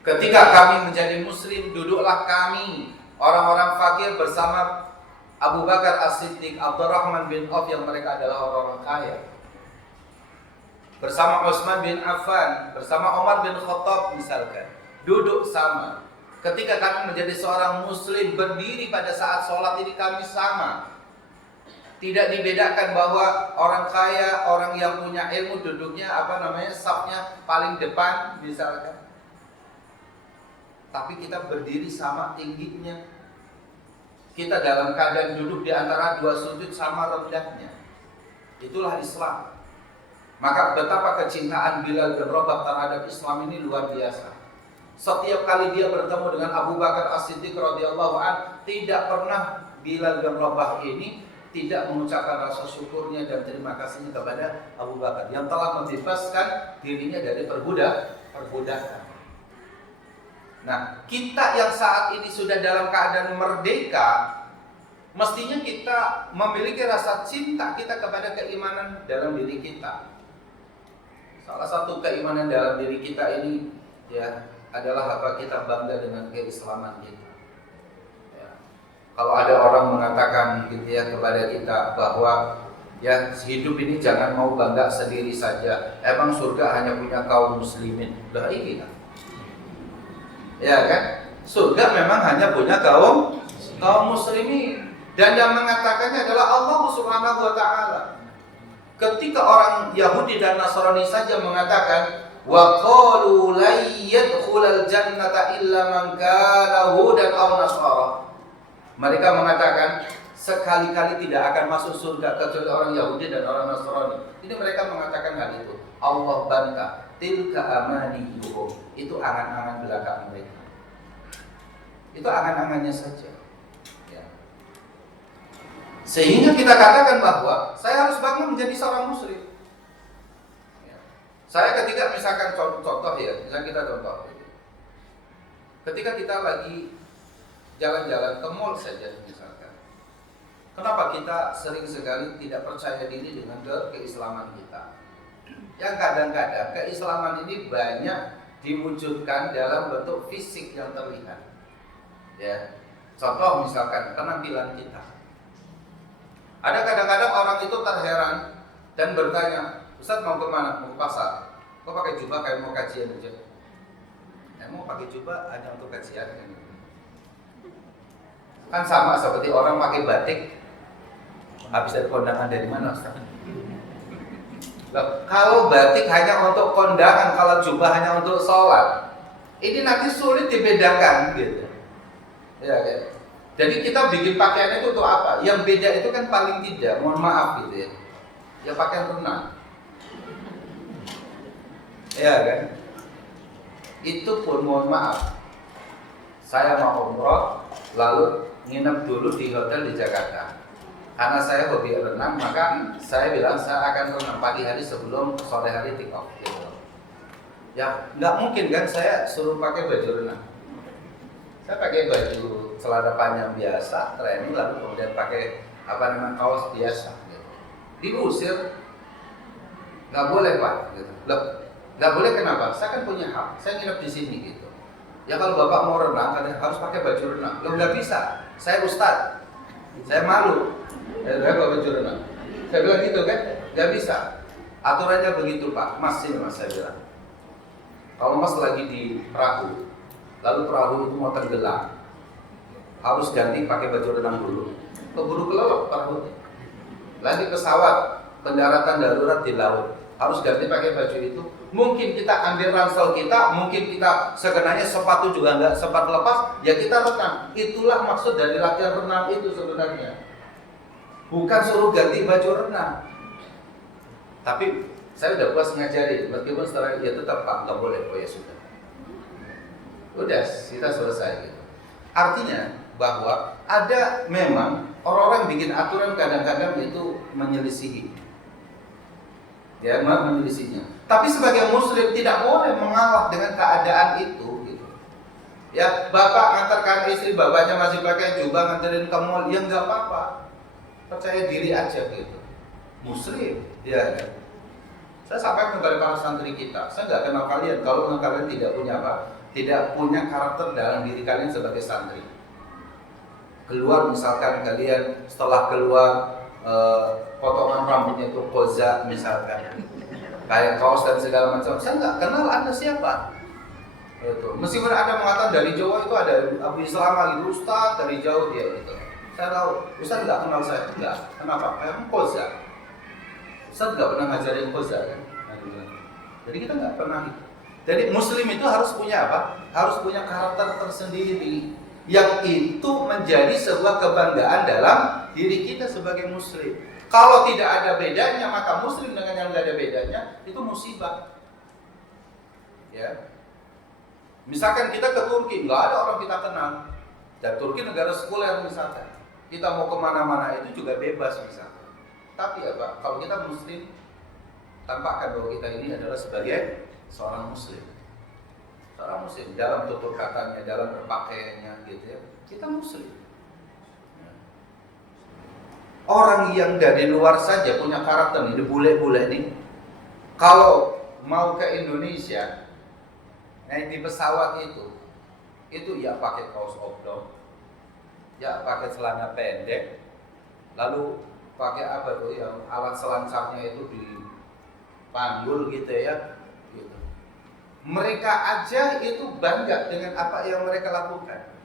Ketika kami menjadi muslim, duduklah kami orang-orang fakir bersama Abu Bakar As-Siddiq, Abdurrahman bin Auf yang mereka adalah orang-orang kaya. bersama Utsman bin Affan, bersama Umar bin Khattab misalkan, duduk sama. Ketika kami menjadi seorang muslim, berdiri pada saat sholat ini kami sama. Tidak dibedakan bahwa orang kaya, orang yang punya ilmu duduknya safnya paling depan misalkan. Tapi kita berdiri sama tingginya. Kita dalam keadaan duduk di antara dua sujud sama rendahnya. Itulah Islam. Maka betapa kecintaan Bilal bin Rabah terhadap Islam ini luar biasa. Setiap kali dia bertemu dengan Abu Bakar As-Siddiq radhiyallahu an, tidak pernah Bilal bin Rabah ini tidak mengucapkan rasa syukurnya dan terima kasihnya kepada Abu Bakar yang telah membebaskan dirinya dari perbudakan. Nah, kita yang saat ini sudah dalam keadaan merdeka, mestinya kita memiliki rasa cinta kita kepada keimanan dalam diri kita. Salah satu keimanan dalam diri kita ini adalah apa, kita bangga dengan keislaman kita. Kalau ada orang mengatakan kepada kita bahwa hidup ini jangan mau bangga sendiri saja. Emang surga hanya punya kaum muslimin. Lah iya. Ya kan? Surga memang hanya punya kaum muslimin. Dan yang mengatakannya adalah Allah Subhanahu wa taala. Ketika orang Yahudi dan Nasrani saja mengatakan wa qalu la yadkhulul jannata illa man kana hudan aw nasara. Mereka mengatakan sekali-kali tidak akan masuk surga kecuali orang Yahudi dan orang Nasrani. Ini mereka mengatakan hal itu. Allah bantah, tilka amaniyuhum. Itu angan-angan belaka mereka. Itu angan-angannya saja. Sehingga kita katakan bahwa saya harus bangga menjadi seorang muslim. Saya ketika misalkan contoh misalnya kita contoh. Ketika kita lagi jalan-jalan ke mall saja misalkan. Kenapa kita sering sekali tidak percaya diri dengan keislaman kita? Yang kadang-kadang keislaman ini banyak diwujudkan dalam bentuk fisik yang terlihat. Contoh misalkan penampilan kita. Ada kadang-kadang orang itu terheran dan bertanya, Ustaz mau kemana? Mau ke pasar. Kok pakai jubah kayak mau kajian aja? Mau pakai jubah hanya untuk kajian kan sama seperti orang pakai batik habis dari kondangan dari mana Ustaz? Kalau batik hanya untuk kondangan, kalau jubah hanya untuk sholat, ini nanti sulit dibedakan gitu. Ya. Jadi kita bikin pakaian itu untuk apa? Yang beda itu kan paling tidak, mohon maaf gitu ya pakaian renang. Ya kan? Itu pun mohon maaf, saya mau umroh lalu nginep dulu di hotel di Jakarta. Karena saya hobi renang, maka saya bilang saya akan renang pagi hari sebelum sore hari take off gitu. Ya nggak mungkin kan saya suruh pakai baju renang. Saya pakai baju celana panjang biasa, training, lalu kemudian pakai kaos biasa gitu. Diusir, nggak boleh Pak gitu. Nggak boleh kenapa? Saya kan punya hak, saya nginep di sini gitu. Ya kalau Bapak mau renang, kan harus pakai baju renang. Nggak bisa, saya ustad, saya malu. Saya pakai baju renang. Saya bilang gitu kan, nggak bisa. Aturannya begitu Pak, Mas ini Mas saya bilang. Kalau Mas lagi di perahu, lalu perahu itu mau tenggelam, harus ganti pakai baju renang dulu. Keburu kelelep perahunya. Lagi pesawat pendaratan darurat di laut, harus ganti pakai baju itu. Mungkin kita ambil ransel kita, mungkin kita sebenarnya sepatu juga nggak sempat lepas, ya kita renang. Itulah maksud dari latihan renang itu sebenarnya. Bukan suruh ganti baju renang. Tapi saya udah puas ngajarin, meskipun setelah ya tetap Pak nggak boleh, oh ya sudah. Udah, kita selesai gitu. Artinya bahwa ada memang orang-orang bikin aturan kadang-kadang itu menyelisihi. Ya, menyelisihinya. Tapi sebagai muslim tidak boleh mengalah dengan keadaan itu gitu. Ya, bapak ngantarkan istri, bapaknya masih pakai jubah nganterin ke mall, ya enggak apa-apa. Percaya diri aja gitu. Muslim, ya kan? Saya sampaikan kepada para santri kita, saya enggak kenal kalian kalau kalian tidak punya apa? Tidak punya karakter dalam diri kalian sebagai santri. Keluar misalkan kalian setelah keluar potongan rambutnya itu koza misalkan. kayak kaos dan segala macam. Saya nggak kenal Anda siapa. Itu. Meskipun Anda mengatakan dari Jawa itu ada Abu Islama gitu, Ustaz dari jauh dia gitu. Saya tahu, Ustaz nggak kenal saya, enggak. Kenapa? Kayak Koza. Ustaz nggak pernah ngajarin Koza kan? Jadi kita nggak pernah gitu. Jadi Muslim itu harus punya apa? Harus punya karakter tersendiri yang itu menjadi sebuah kebanggaan dalam diri kita sebagai Muslim. Kalau tidak ada bedanya, maka Muslim dengan yang nggak ada bedanya itu musibah. Ya. Misalkan kita ke Turki, nggak ada orang kita kenal. Dan Turki negara sekuler misalkan. Kita mau kemana-mana itu juga bebas misalkan. Tapi apa? Kalau kita Muslim, tampakkan bahwa kita ini adalah sebagai seorang Muslim. Seorang Muslim dalam tutur katanya, dalam berpakaiannya, gitu ya. Kita Muslim. Orang yang dari luar saja punya karakter nih, bule-bule nih. Kalau mau ke Indonesia, naik di pesawat itu ya pakai kaos oblong, ya pakai celana pendek, lalu pakai apa tuh yang alat selancarnya itu dipanggul gitu ya. Gitu. Mereka aja itu bangga dengan apa yang mereka lakukan,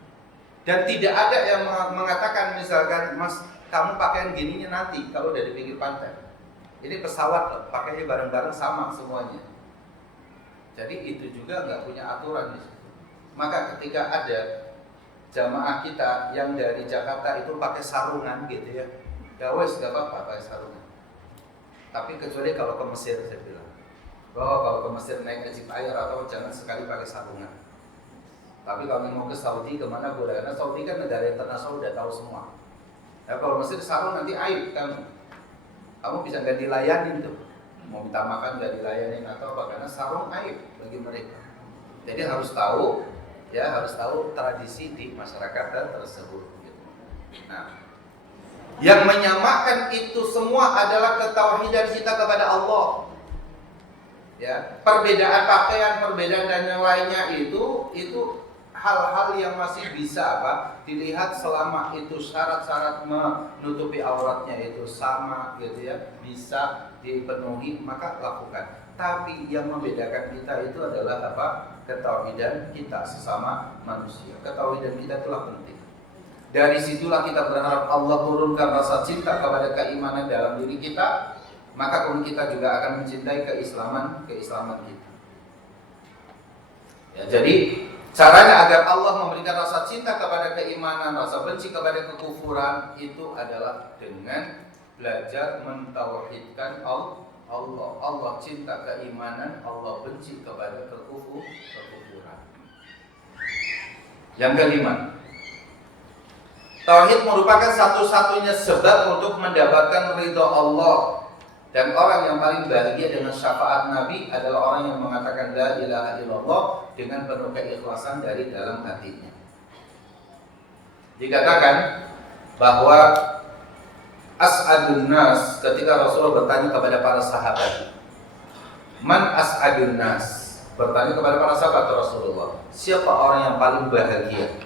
dan tidak ada yang mengatakan misalkan, Mas, kamu pakaian gininya nanti kalau udah di pinggir pantai. Ini pesawat loh, pakainya bareng-bareng sama semuanya. Jadi itu juga nggak punya aturan di situ. Maka ketika ada jamaah kita yang dari Jakarta itu pakai sarungan gitu ya, ya wes nggak apa-apa pakai sarungan. Tapi kecuali kalau ke Mesir, saya bilang bahwa kalau ke Mesir naik ke jeep air atau jangan sekali pakai sarungan. Tapi kalau mau ke Saudi kemana boleh, karena Saudi kan negara internasional udah tahu semua. Ya, kalau Mesir sarung nanti aib kamu bisa nggak dilayani tuh. Mau minta makan nggak dilayani atau apa, karena sarung aib bagi mereka. Jadi harus tahu, ya harus tahu tradisi di masyarakat tersebut. Nah, yang menyamakan itu semua adalah ketauhidan kita kepada Allah. Ya, perbedaan pakaian, perbedaan dan yang lainnya itu hal-hal yang masih bisa dilihat selama itu syarat-syarat menutupi auratnya itu sama gitu ya, bisa dipenuhi, maka lakukan. Tapi yang membedakan kita itu adalah ketauhidan kita sesama manusia. Ketauhidan kita itulah penting. Dari situlah kita berharap Allah turunkan rasa cinta kepada keimanan dalam diri kita, maka pun kita juga akan mencintai keislaman kita. Ya, jadi caranya agar Allah memberikan rasa cinta kepada keimanan, rasa benci kepada kekufuran itu adalah dengan belajar mentauhidkan Allah. Allah cinta keimanan, Allah benci kepada kekufuran. Yang kelima, tauhid merupakan satu-satunya sebab untuk mendapatkan ridha Allah. Dan orang yang paling bahagia dengan syafaat Nabi adalah orang yang mengatakan la ilaha illallah dengan penuh keikhlasan dari dalam hatinya. Dikatakan bahwa as'adun nas, ketika Rasulullah bertanya kepada para sahabat, man as'adun nas, bertanya kepada para sahabat Rasulullah, siapa orang yang paling bahagia?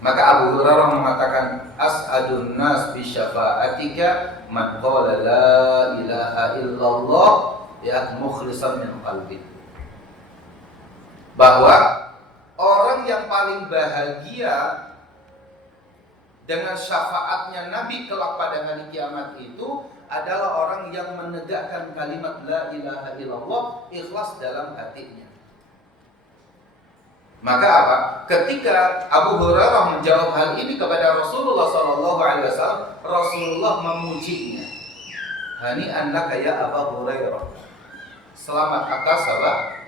Maka Abu Hurairah mengatakan, as'adun nas bi syafa'atika man qala la ilaha illallah ya mukhlishan min qalbi. Bahwa orang yang paling bahagia dengan syafaatnya Nabi kelak pada hari kiamat itu adalah orang yang menegakkan kalimat la ilaha illallah ikhlas dalam hatinya. Maka apa? Ketika Abu Hurairah menjawab hal ini kepada Rasulullah SAW, Rasulullah memujinya. Hani annaka ya Abu Hurairah. Selamat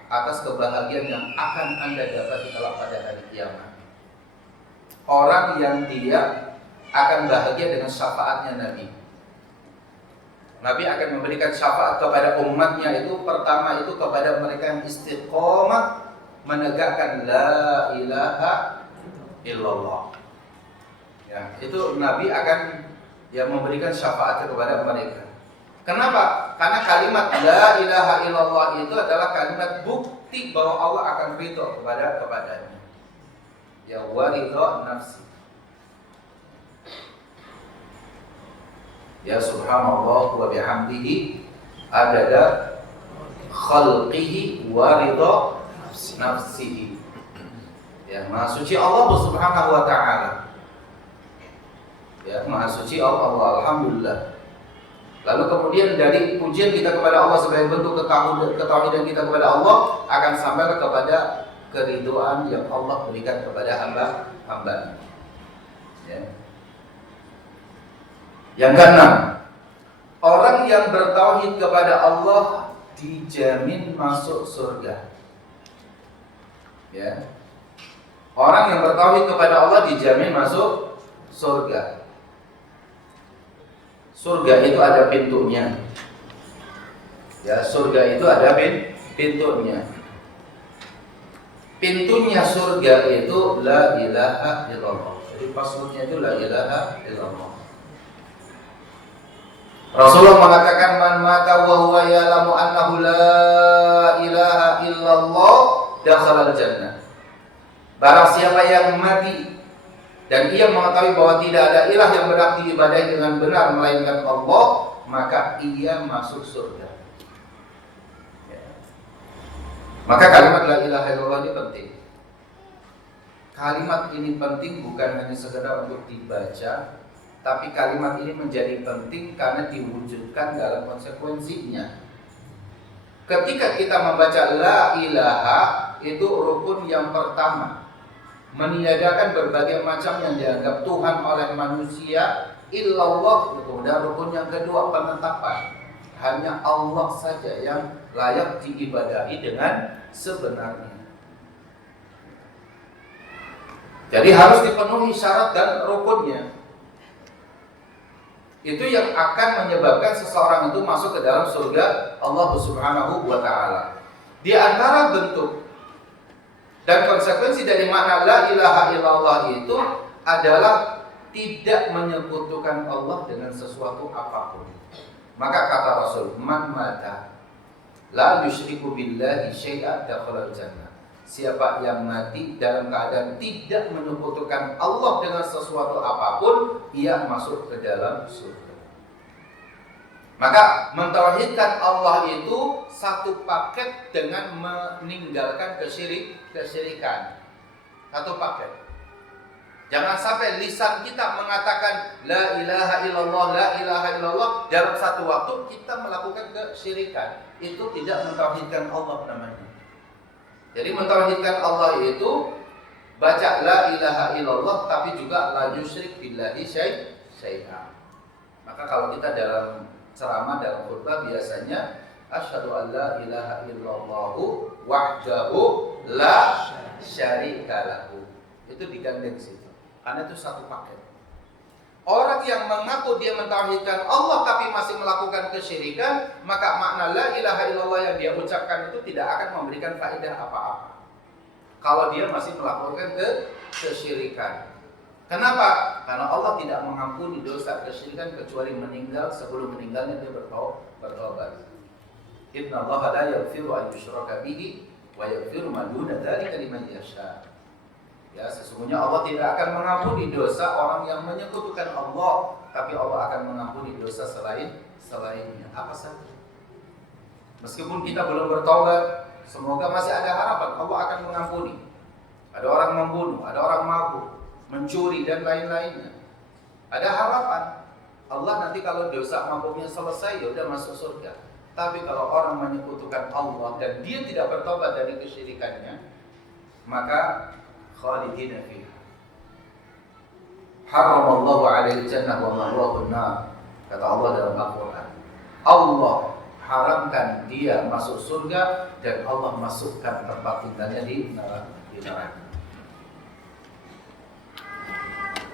atas kebahagiaan yang akan Anda dapat kelak pada hari kiamat. Orang yang dia akan bahagia dengan syafaatnya Nabi. Nabi akan memberikan syafaat kepada umatnya itu pertama itu kepada mereka yang istiqomah menegakkan la ilaha illallah. Ya, itu Nabi akan memberikan syafaat kepada mereka. Kenapa? Karena kalimat la ilaha illallah itu adalah kalimat bukti bahwa Allah akan ridho kepadanya. Ya waridho nafsi. Ya subhanallah wa bihamdihi adada khalqihi wa ridha nafsihi. Ya, Maha suci Allah Subhanahu wa taala. Ya, Maha suci Allah, alhamdulillah. Lalu kemudian dari pujian kita kepada Allah sebagai bentuk ketauhidan kita kepada Allah akan sampai kepada keridhaan yang Allah berikan kepada hamba-hamba. Ya. Yang keenam, orang yang bertauhid kepada Allah dijamin masuk surga. Ya. Orang yang bertauhid kepada Allah dijamin masuk surga. Surga itu ada pintunya. Ya, surga itu ada pintunya. Pintunya surga itu la ilaha illallah. Jadi passwordnya itu la ilaha illallah. Rasulullah mengatakan man mata wa huwa ya'lamu annahu la ilaha illallah dakhala al-jannah. Barang siapa yang mati dan ia mengetahui bahwa tidak ada ilah yang berhak diibadahi dengan benar melainkan Allah, maka ia masuk surga. Ya. Maka kalimat la ilaha illallah ini penting. Kalimat ini penting bukan hanya sekedar untuk dibaca, tapi kalimat ini menjadi penting karena diwujudkan dalam konsekuensinya. Ketika kita membaca la ilaha, itu rukun yang pertama, meniadakan berbagai macam yang dianggap Tuhan oleh manusia, illallah. Dan rukun yang kedua, penetapan hanya Allah saja yang layak diibadahi dengan sebenarnya. Jadi harus dipenuhi syarat dan rukunnya. Itu yang akan menyebabkan seseorang itu masuk ke dalam surga Allah Subhanahu wa taala. Di antara bentuk dan konsekuensi dari makna la ilaha illallah itu adalah tidak menyekutukan Allah dengan sesuatu apapun. Maka kata Rasul, man mata la yusyriku billahi syai'an dakhala al-jannah. Siapa yang mati dalam keadaan tidak menyekutukan Allah dengan sesuatu apapun, ia masuk ke dalam surga. Maka mentauhidkan Allah itu satu paket dengan meninggalkan kesyirikan. Satu paket. Jangan sampai lisan kita mengatakan la ilaha illallah, la ilaha illallah, dalam satu waktu kita melakukan kesyirikan. Itu tidak mentauhidkan Allah namanya. Jadi mentauhidkan Allah itu baca la ilaha illallah tapi juga la yusyrik billahi syai'an. Maka kalau kita dalam ceramah, dalam khutbah biasanya asyhadu an la ilaha illallah wahdahu la syarika lahu. Itu digandeng situ. Karena itu satu paket. Orang yang mengaku dia mentauhidkan Allah tapi masih melakukan kesyirikan, maka makna la ilaha illallah yang dia ucapkan itu tidak akan memberikan faedah apa-apa kalau dia masih melakukan kesyirikan. Kenapa? Karena Allah tidak mengampuni dosa kesyirikan kecuali meninggal, sebelum meninggalnya dia bertobat. Inna Allah la yaghfiru an yushraka bihi wa yaghfiru ma duna dzalika liman yasha. Ya, sesungguhnya Allah tidak akan mengampuni dosa orang yang menyekutukan Allah, tapi Allah akan mengampuni dosa selainnya. Apa saja. Meskipun kita belum bertobat, semoga masih ada harapan Allah akan mengampuni. Ada orang membunuh, ada orang mabuk, mencuri dan lain-lainnya. Ada harapan. Allah nanti kalau dosa mabuknya selesai, ya udah masuk surga. Tapi kalau orang menyekutukan Allah dan dia tidak bertobat dari kesyirikannya, maka khalidina fiha. Haramallahu 'alaihi jannah wa ma'wahu an-nar. Kata Allah dalam Al-Qur'an. Allah haramkan dia masuk surga dan Allah masukkan tempat tinggalnya di neraka.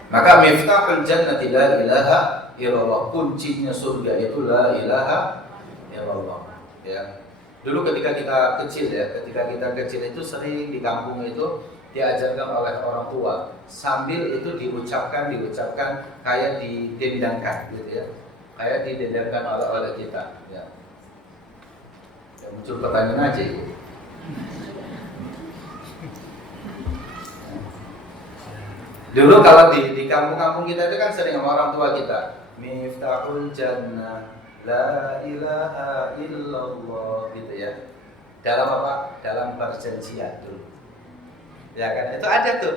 Maka miftahul jannati la ilaha illallah. Kuncinya surga itu la ilaha illallah. Ya. Dulu ketika kita kecil itu sering di kampung itu diajarkan oleh orang tua, sambil itu diucapkan kayak didendangkan gitu ya. Kayak didendangkan oleh kita ya. Ya, muncul pertanyaan aja itu. Dulu kalau di kampung-kampung kita itu kan sering sama orang tua kita, miftahul jannah la ilaha illallah gitu ya. Dalam apa? Dalam perjanjian dulu. Ya kan? Itu ada tuh.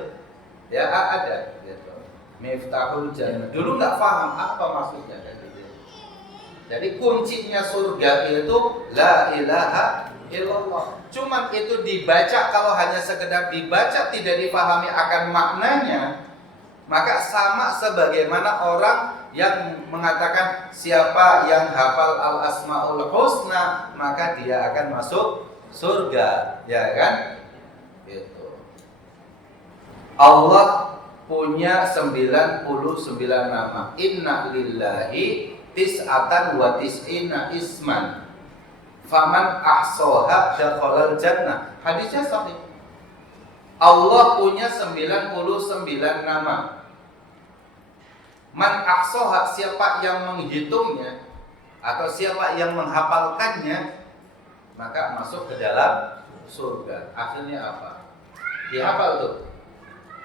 Ya ada gitu. Miftahul jannah. Dulu nggak paham apa maksudnya gitu. Jadi kuncinya surga itu la ilaha illallah. Cuman itu dibaca, kalau hanya sekedar dibaca tidak dipahami akan maknanya, maka sama sebagaimana orang yang mengatakan siapa yang hafal al-asmaul husna maka dia akan masuk surga, ya kan? Gitu. Allah punya 99 nama. Inna lillahi tis'atan wa tis'ina isman. Faman ahsaha dakhalal jannah. Hadisnya sahih. Allah punya 99 nama. Man ahsaha, siapa yang menghitungnya atau siapa yang menghafalkannya maka masuk ke dalam surga. Akhirnya apa? Dihafal tuh.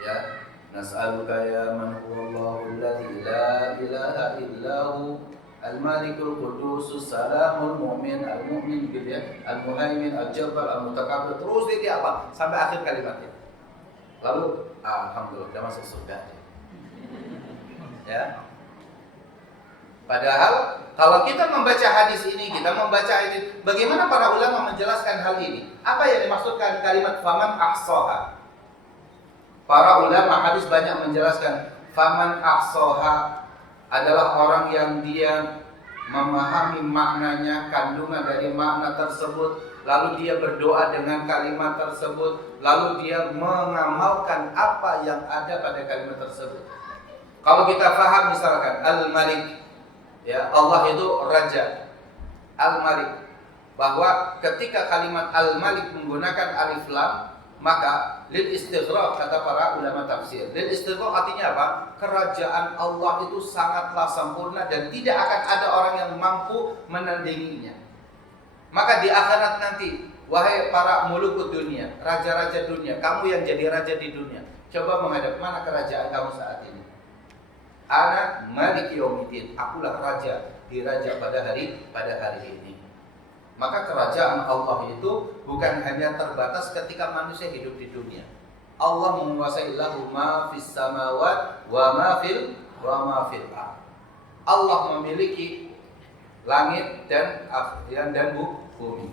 Ya, nas'aluka ya man huwallahu alladzi la ilaha illahu al-malikul qudusus salamul mu'min al-mu'min gitu ya, al-muhaimin al-jabbar al-mutakabbir, terus dia apa? Sampai akhir kalimatnya. Lalu alhamdulillah dia masuk surga. Ya. Padahal kalau kita membaca hadis ini, kita membaca ini, bagaimana para ulama menjelaskan hal ini? Apa yang dimaksudkan kalimat faman ahsaha? Para ulama hadis banyak menjelaskan faman ahsaha adalah orang yang dia memahami maknanya, kandungan dari makna tersebut, lalu dia berdoa dengan kalimat tersebut, lalu dia mengamalkan apa yang ada pada kalimat tersebut. Kalau kita paham misalkan Al-Malik, ya, Allah itu Raja, Al-Malik, bahwa ketika kalimat Al-Malik menggunakan alif lam, maka lil istighraq kata para ulama tafsir. Lil istighraq artinya apa? Kerajaan Allah itu sangatlah sempurna dan tidak akan ada orang yang mampu menandinginya. Maka di akhirat nanti, wahai para mulukud dunia, raja-raja dunia, kamu yang jadi raja di dunia, coba menghadap mana kerajaan kamu saat ini? Ana maliki yaumiddin, akulah raja, diraja pada hari ini. Maka kerajaan Allah itu bukan hanya terbatas ketika manusia hidup di dunia. Allah menguasai lahu ma fis samawat wa ma fil ard. Allah memiliki langit dan bumi.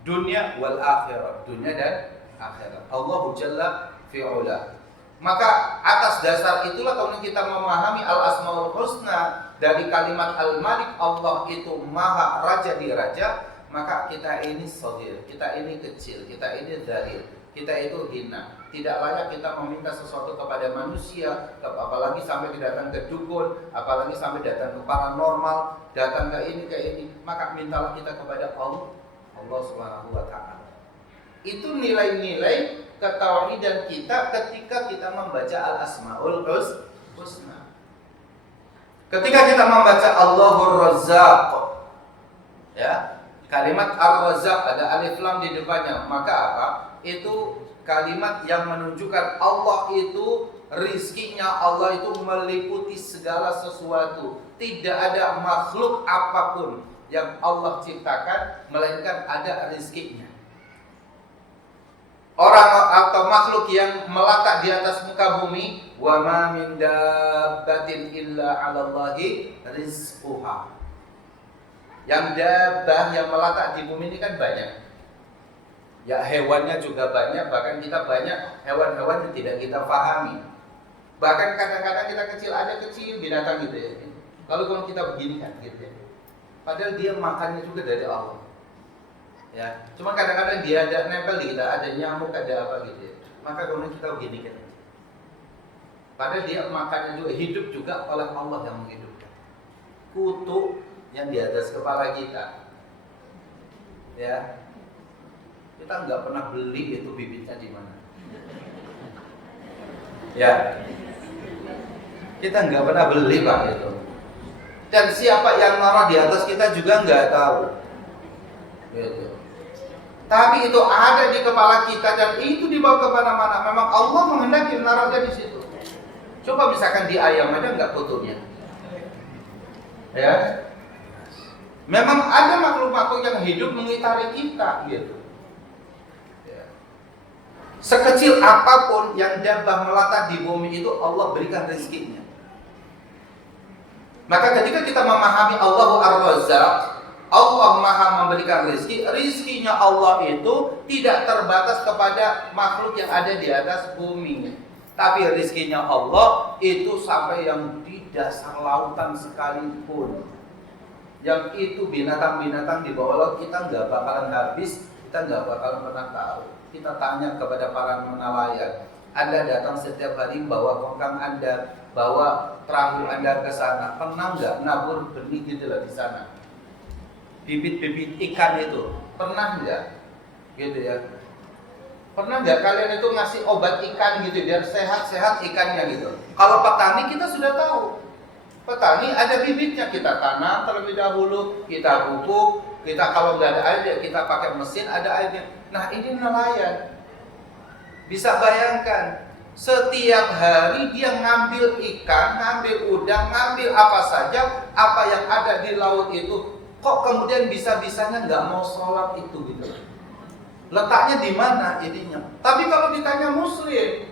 Dunia wal akhirat, dunia dan akhirat. Allahu jalla fi'ula. Maka atas dasar itulah kalau kita memahami al-asmaul husna dari kalimat al-malik, Allah itu maha raja di raja, maka kita ini shaghir, kita ini kecil, kita ini dzalil, kita itu hina. Tidak layak kita meminta sesuatu kepada manusia, apalagi sampai datang ke dukun, apalagi sampai datang ke paranormal, datang ke ini. Maka mintalah kita kepada Allah Subhanahu wa taala. Itu nilai-nilai ketauhidan kita ketika kita membaca al-asmaul husna. Ketika kita membaca Allahur Razzaq, ya, kalimat Ar-Razzaq ada alif lam di depannya, maka apa? Itu kalimat yang menunjukkan Allah itu rizkinya, Allah itu meliputi segala sesuatu. Tidak ada makhluk apapun yang Allah ciptakan melainkan ada rizkinya. Orang atau makhluk yang melata di atas muka bumi, wa ma min dabbatin illa 'alallahi rizquha. Yang dabbah yang melata di bumi ini kan banyak. Ya, hewannya juga banyak, bahkan kita banyak hewan-hewan yang tidak kita pahami. Bahkan kadang-kadang kita kecil ada kecil binatang gitu ya. Lalu kalau kita begini kan gitu ya. Padahal dia makannya juga dari Allah. Ya, cuma kadang-kadang dia ada nempel di kita, ada nyamuk, ada apa gitu ya. Maka kalau kita begini kan. Padahal dia makannya juga, hidup juga oleh Allah yang menghidupkan. Kutu yang di atas kepala kita, ya, kita nggak pernah beli itu bibitnya di mana, ya, kita nggak pernah beli Pak itu, dan siapa yang naruh di atas kita juga nggak tahu, gitu. Tapi itu ada di kepala kita dan itu dibawa kemana-mana. Memang Allah menghendaki menaruhnya di situ. Coba misalkan di ayam ada nggak kutunya, ya? Memang ada makhluk-makhluk yang hidup mengitari kita, gitu. Sekecil apapun yang dabbah melata di bumi itu Allah berikan rezekinya. Maka ketika kita memahami Allahu Ar-Razzaq, Allah Maha memberikan rezeki, rezekinya Allah itu tidak terbatas kepada makhluk yang ada di atas bumi. Tapi rezekinya Allah itu sampai yang di dasar lautan sekalipun. Yang itu binatang-binatang di bawah laut kita nggak bakalan habis, kita nggak bakalan pernah tahu. Kita tanya kepada para nelayan, Anda datang setiap hari bawa kongkang Anda, bawa perahu Anda ke sana, pernah nggak nabur benih gitu lah di sana? Bibit-bibit ikan itu, pernah nggak? Gitu ya. Pernah nggak kalian itu ngasih obat ikan gitu biar sehat-sehat ikannya gitu? Kalau petani kita sudah tahu. Petani ada bibitnya, kita tanam terlebih dahulu, kita pupuk, kita kalau nggak ada air kita pakai mesin ada airnya. Nah ini nelayan, bisa bayangkan setiap hari dia ngambil ikan, ngambil udang, ngambil apa saja, apa yang ada di laut itu. Kok kemudian bisa-bisanya nggak mau sholat itu gitu? Letaknya di mana ininya? Tapi kalau ditanya muslim,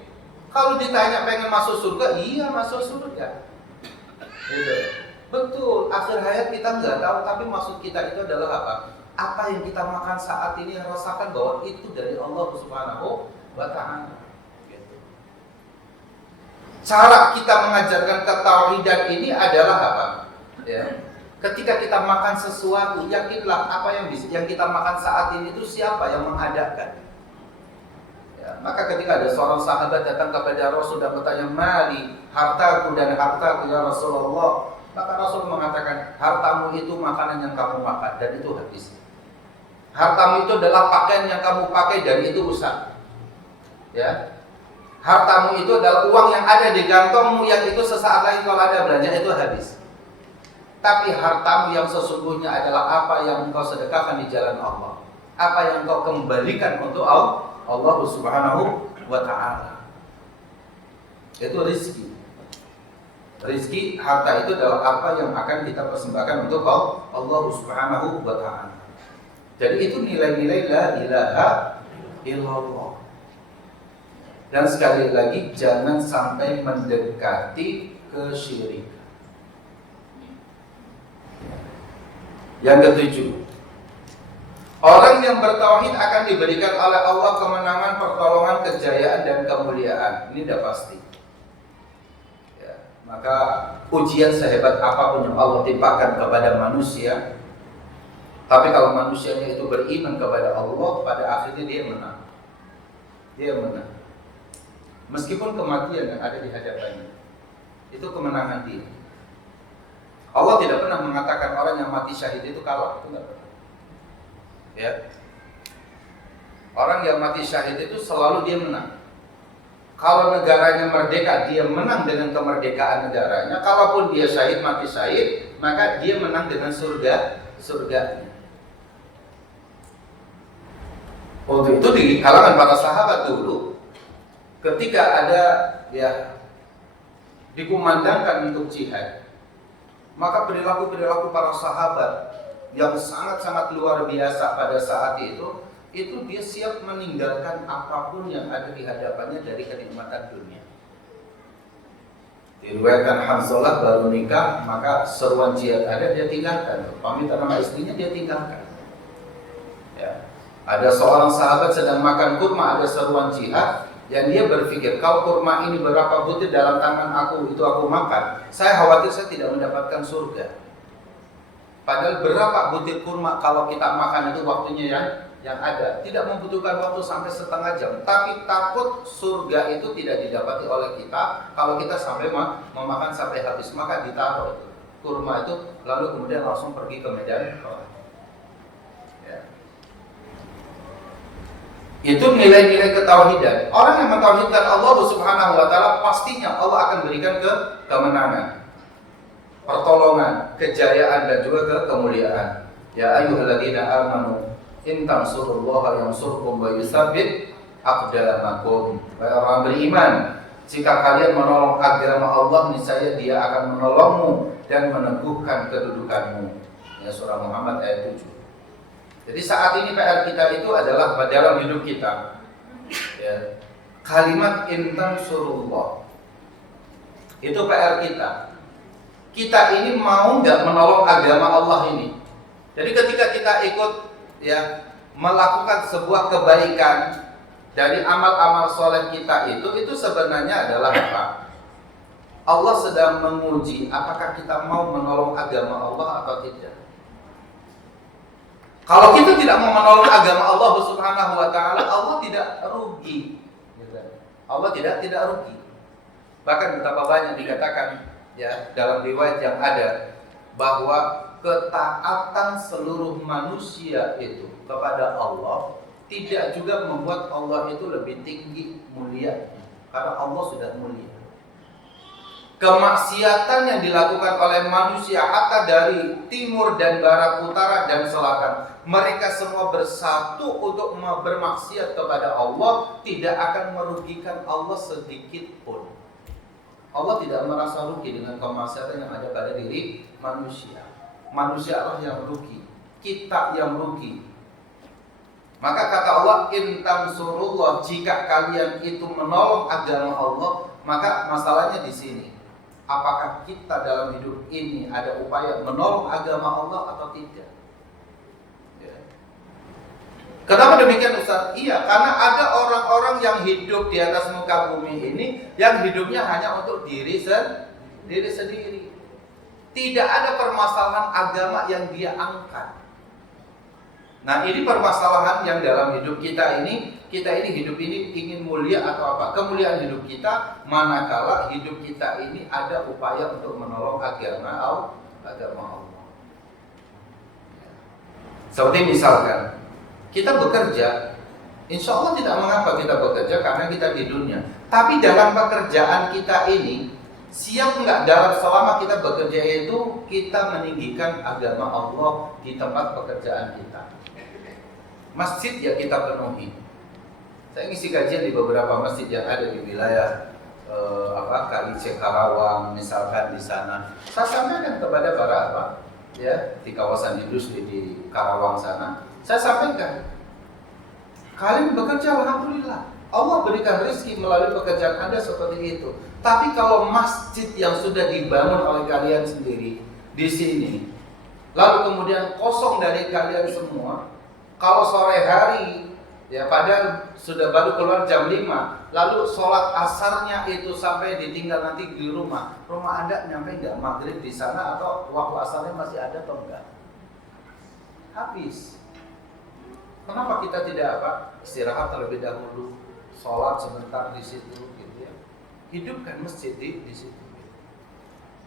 kalau ditanya pengen masuk surga, iya masuk surga. Gitu. Betul, akhir hayat kita nggak tahu, tapi maksud kita itu adalah apa? Apa yang kita makan saat ini rasakan bahwa itu dari Allah Subhanahu wa Ta'ala. Gitu. Cara kita mengajarkan ketauhidan ini adalah apa? Ya. Ketika kita makan sesuatu, yakinlah apa yang kita makan saat ini itu siapa yang mengadakan. Ya, maka ketika ada seorang sahabat datang kepada Rasul dan bertanya, "Mali, hartaku dan hartaku ya Rasulullah." Maka Rasul mengatakan, hartamu itu makanan yang kamu makan dan itu habis. Hartamu itu adalah pakaian yang kamu pakai dan itu rusak. Ya. Hartamu itu adalah uang yang ada di kantongmu yang itu sesaat lagi kalau ada belanja itu habis. Tapi hartamu yang sesungguhnya adalah apa yang engkau sedekahkan di jalan Allah. Apa yang engkau kembalikan untuk Allah Subhanahu wa Ta'ala. Itu rezeki. Rezeki, harta itu adalah apa yang akan kita persembahkan untuk Allah Subhanahu wa Ta'ala. Jadi itu nilai-nilai la ilaha illallah. Dan sekali lagi jangan sampai mendekati kesyirikan. Yang ketujuh, orang yang bertauhid akan diberikan oleh Allah kemenangan, pertolongan, kejayaan dan kemuliaan. Ini sudah pasti. Ya, maka ujian sehebat apapun yang Allah timpakan kepada manusia, tapi kalau manusianya itu beriman kepada Allah, pada akhirnya dia menang. Dia menang. Meskipun kematian yang ada di hadapannya, itu kemenangan dia. Allah tidak pernah mengatakan orang yang mati syahid itu kalah, itu tidak pernah. Ya. Orang yang mati syahid itu selalu dia menang. Kalau negaranya merdeka, dia menang dengan kemerdekaan negaranya. Kalaupun dia syahid, mati syahid, maka dia menang dengan surga. Untuk itu di kalangan para sahabat dulu, ketika ada dikumandangkan untuk jihad, maka perilaku para sahabat yang sangat-sangat luar biasa pada saat itu dia siap meninggalkan apapun yang ada di hadapannya dari kenikmatan dunia. Diriwayatkan Hanzalah baru nikah, maka seruan jihad ada dia tinggalkan, pamitan sama istrinya dia tinggalkan. Ya. Ada seorang sahabat sedang makan kurma, ada seruan jihad, yang dia berpikir, kalau kurma ini berapa butir dalam tangan aku, itu aku makan, saya khawatir saya tidak mendapatkan surga. Padahal berapa butir kurma kalau kita makan itu waktunya yang ada, tidak membutuhkan waktu sampai setengah jam. Tapi takut surga itu tidak didapati oleh kita kalau kita sampai memakan sampai habis, maka ditaruh itu kurma itu, lalu kemudian langsung pergi ke medan perang. Ya. Itu nilai-nilai ketauhidan. Orang yang mentauhidkan Allah Subhanahu wa Ta'ala, pastinya Allah akan berikan kemenangan, pertolongan, kejayaan dan juga kemuliaan. Ya ayyuhalladzina amanu in tansurullaha yansurkum wa yutsabbit aqdamakum. Wahai orang beriman, jika kalian menolong agama Allah, niscaya Dia akan menolongmu dan meneguhkan kedudukanmu. Ya, surah Muhammad ayat 7. Jadi saat ini PR kita itu adalah dalam hidup kita, Ya. Kalimat intan surullah itu PR kita. Kita ini mau nggak menolong agama Allah ini. Jadi ketika kita ikut ya melakukan sebuah kebaikan dari amal-amal soleh kita itu sebenarnya adalah apa? Allah sedang menguji apakah kita mau menolong agama Allah atau tidak. Kalau kita tidak mau menolong agama Allah Subhanahu wa taala, Allah tidak rugi. Allah tidak rugi. Bahkan betapa banyak dikatakan ya dalam riwayat yang ada bahwa ketaatan seluruh manusia itu kepada Allah tidak juga membuat Allah itu lebih tinggi mulia, karena Allah sudah mulia. Kemaksiatan yang dilakukan oleh manusia hatta dari timur dan barat, utara dan selatan, mereka semua bersatu untuk bermaksiat kepada Allah, tidak akan merugikan Allah sedikit pun. Allah tidak merasa rugi dengan kemaksiatan yang ada pada diri manusia. Manusia Allah yang rugi, kita yang rugi. Maka kata Allah, in tansurullah, jika kalian itu menolong agama Allah, maka masalahnya di sini. Apakah kita dalam hidup ini ada upaya menolong agama Allah atau tidak? Ya. Kenapa demikian Ustaz? Iya, karena ada orang-orang yang hidup di atas muka bumi ini yang hidupnya hanya untuk diri sendiri. Tidak ada permasalahan agama yang dia angkat. Nah, ini permasalahan yang dalam hidup kita ini hidup ini ingin mulia atau apa? Kemuliaan hidup kita manakala hidup kita ini ada upaya untuk menolong agama Allah. Seperti misalkan kita bekerja, insya Allah tidak mengapa kita bekerja karena kita di dunia. Tapi dalam pekerjaan kita ini, siap nggak dalam selama kita bekerja itu kita meninggikan agama Allah di tempat pekerjaan kita. Masjid ya kita penuhi. Saya ngisi kajian di beberapa masjid yang ada di wilayah Kali Karawang misalkan di sana. Saya sampaikan kepada para ya di kawasan industri di Karawang sana. Saya sampaikan, kalian bekerja alhamdulillah. Allah berikan rezeki melalui pekerjaan Anda seperti itu. Tapi kalau masjid yang sudah dibangun oleh kalian sendiri di sini, lalu kemudian kosong dari kalian semua, kalau sore hari ya padahal sudah baru keluar jam 5, lalu sholat asarnya itu sampai ditinggal nanti di rumah Anda nyampe nggak maghrib di sana atau waktu asarnya masih ada atau enggak? Habis. Kenapa kita tidak istirahat terlebih dahulu, sholat sebentar di situ, gitu ya? Hidupkan masjid di situ.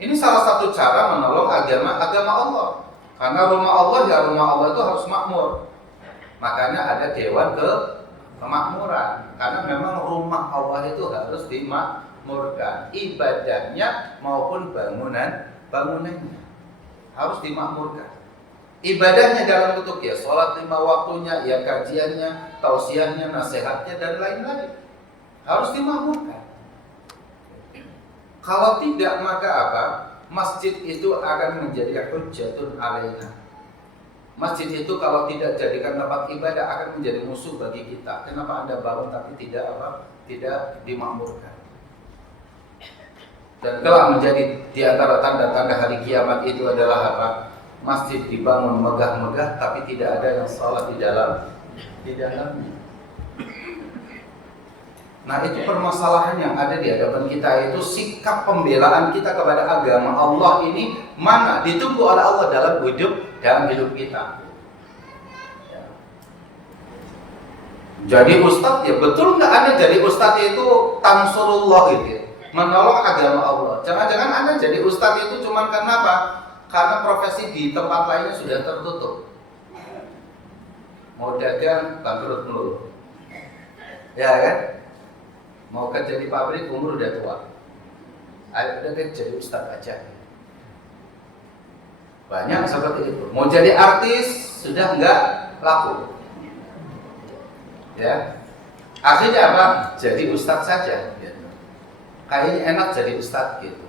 Ini salah satu cara menolong agama Allah. Karena rumah Allah itu harus makmur. Makanya ada dewan kemakmuran. Karena memang rumah Allah itu harus dimakmurkan. Ibadahnya maupun bangunannya harus dimakmurkan. Ibadahnya dalam bentuk ya sholat 5 waktunya, ya kajiannya, tausiahnya, nasihatnya dan lain-lain harus dimakmurkan. Kalau tidak maka masjid itu akan menjadi hujjatun alaina. Masjid itu kalau tidak jadikan tempat ibadah akan menjadi musuh bagi kita. Kenapa Anda bangun tapi tidak dimakmurkan? Dan kelak menjadi di antara tanda-tanda hari kiamat itu adalah masjid dibangun megah-megah tapi tidak ada yang sholat di dalamnya. Nah, itu permasalahan yang ada di hadapan kita, itu sikap pembelaan kita kepada agama Allah ini mana ditunggu oleh Allah dalam hidup kita. Ya. Jadi ustadz ya betul nggak Anda jadi ustadz itu tansurullah gitu ya, menolong agama Allah. Jangan-jangan Anda jadi ustadz itu cuma kenapa? Karena profesi di tempat lainnya sudah tertutup. Mau dagang bangkrut melulu. Ya kan? Mau kerja di pabrik umur udah tua. Ayo udah jadi ustadz aja. Banyak seperti itu. Mau jadi artis sudah enggak laku. Ya. Akhirnya jadi ustadz saja gitu. Kayaknya enak jadi ustadz gitu.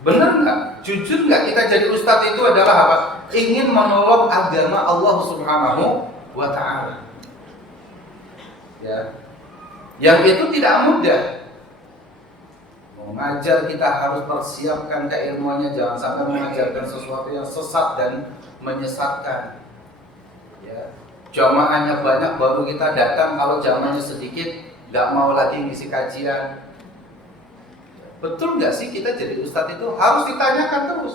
Benar nggak? Jujur nggak kita jadi ustadz itu adalah Ingin menolong agama Allah Subhanahu wa ta'ala. Ya. Yang itu tidak mudah. Mengajar kita harus persiapkan keilmuannya, jangan sampai mengajarkan sesuatu yang sesat dan menyesatkan. Ya. Jamaahnya banyak baru kita datang, kalau jamaahnya sedikit nggak mau lagi ngisi kajian. Betul nggak sih kita jadi ustadz itu harus ditanyakan terus?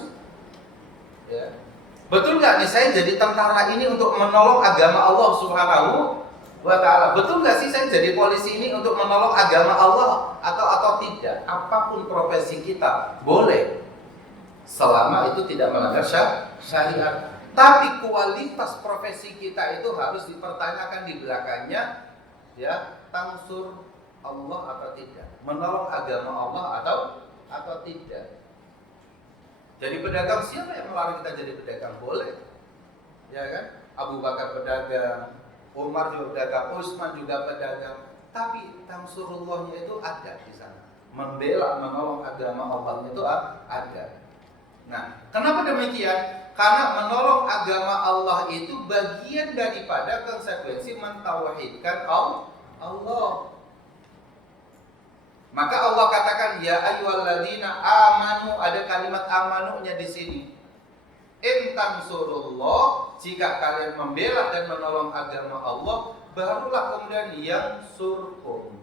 Ya. Betul nggak nih saya jadi tentara ini untuk menolong agama Allah Subhanahu wa Ta'ala? Betul nggak sih saya jadi polisi ini untuk menolong agama Allah atau tidak? Apapun profesi kita boleh, selama itu tidak melanggar syariat. Tapi kualitas profesi kita itu harus dipertanyakan di belakangnya, ya, tangsur Allah atau tidak, menolong agama Allah atau tidak. Jadi pedagang, siapa yang melarang kita jadi pedagang? Boleh, ya kan? Abu Bakar pedagang, Umar juga pedagang, Utsman juga pedagang. Tapi tangsurullahnya itu ada di sana, membela, menolong agama Allah itu ada. Nah, kenapa demikian? Karena menolong agama Allah itu bagian daripada konsekuensi mentauhidkan Allah. Maka Allah katakan, ya ayyuhalladzina amanu, ada kalimat amanunya di sini. In tansurullah, jika kalian membela dan menolong agama Allah, barulah kemudian yang surkum,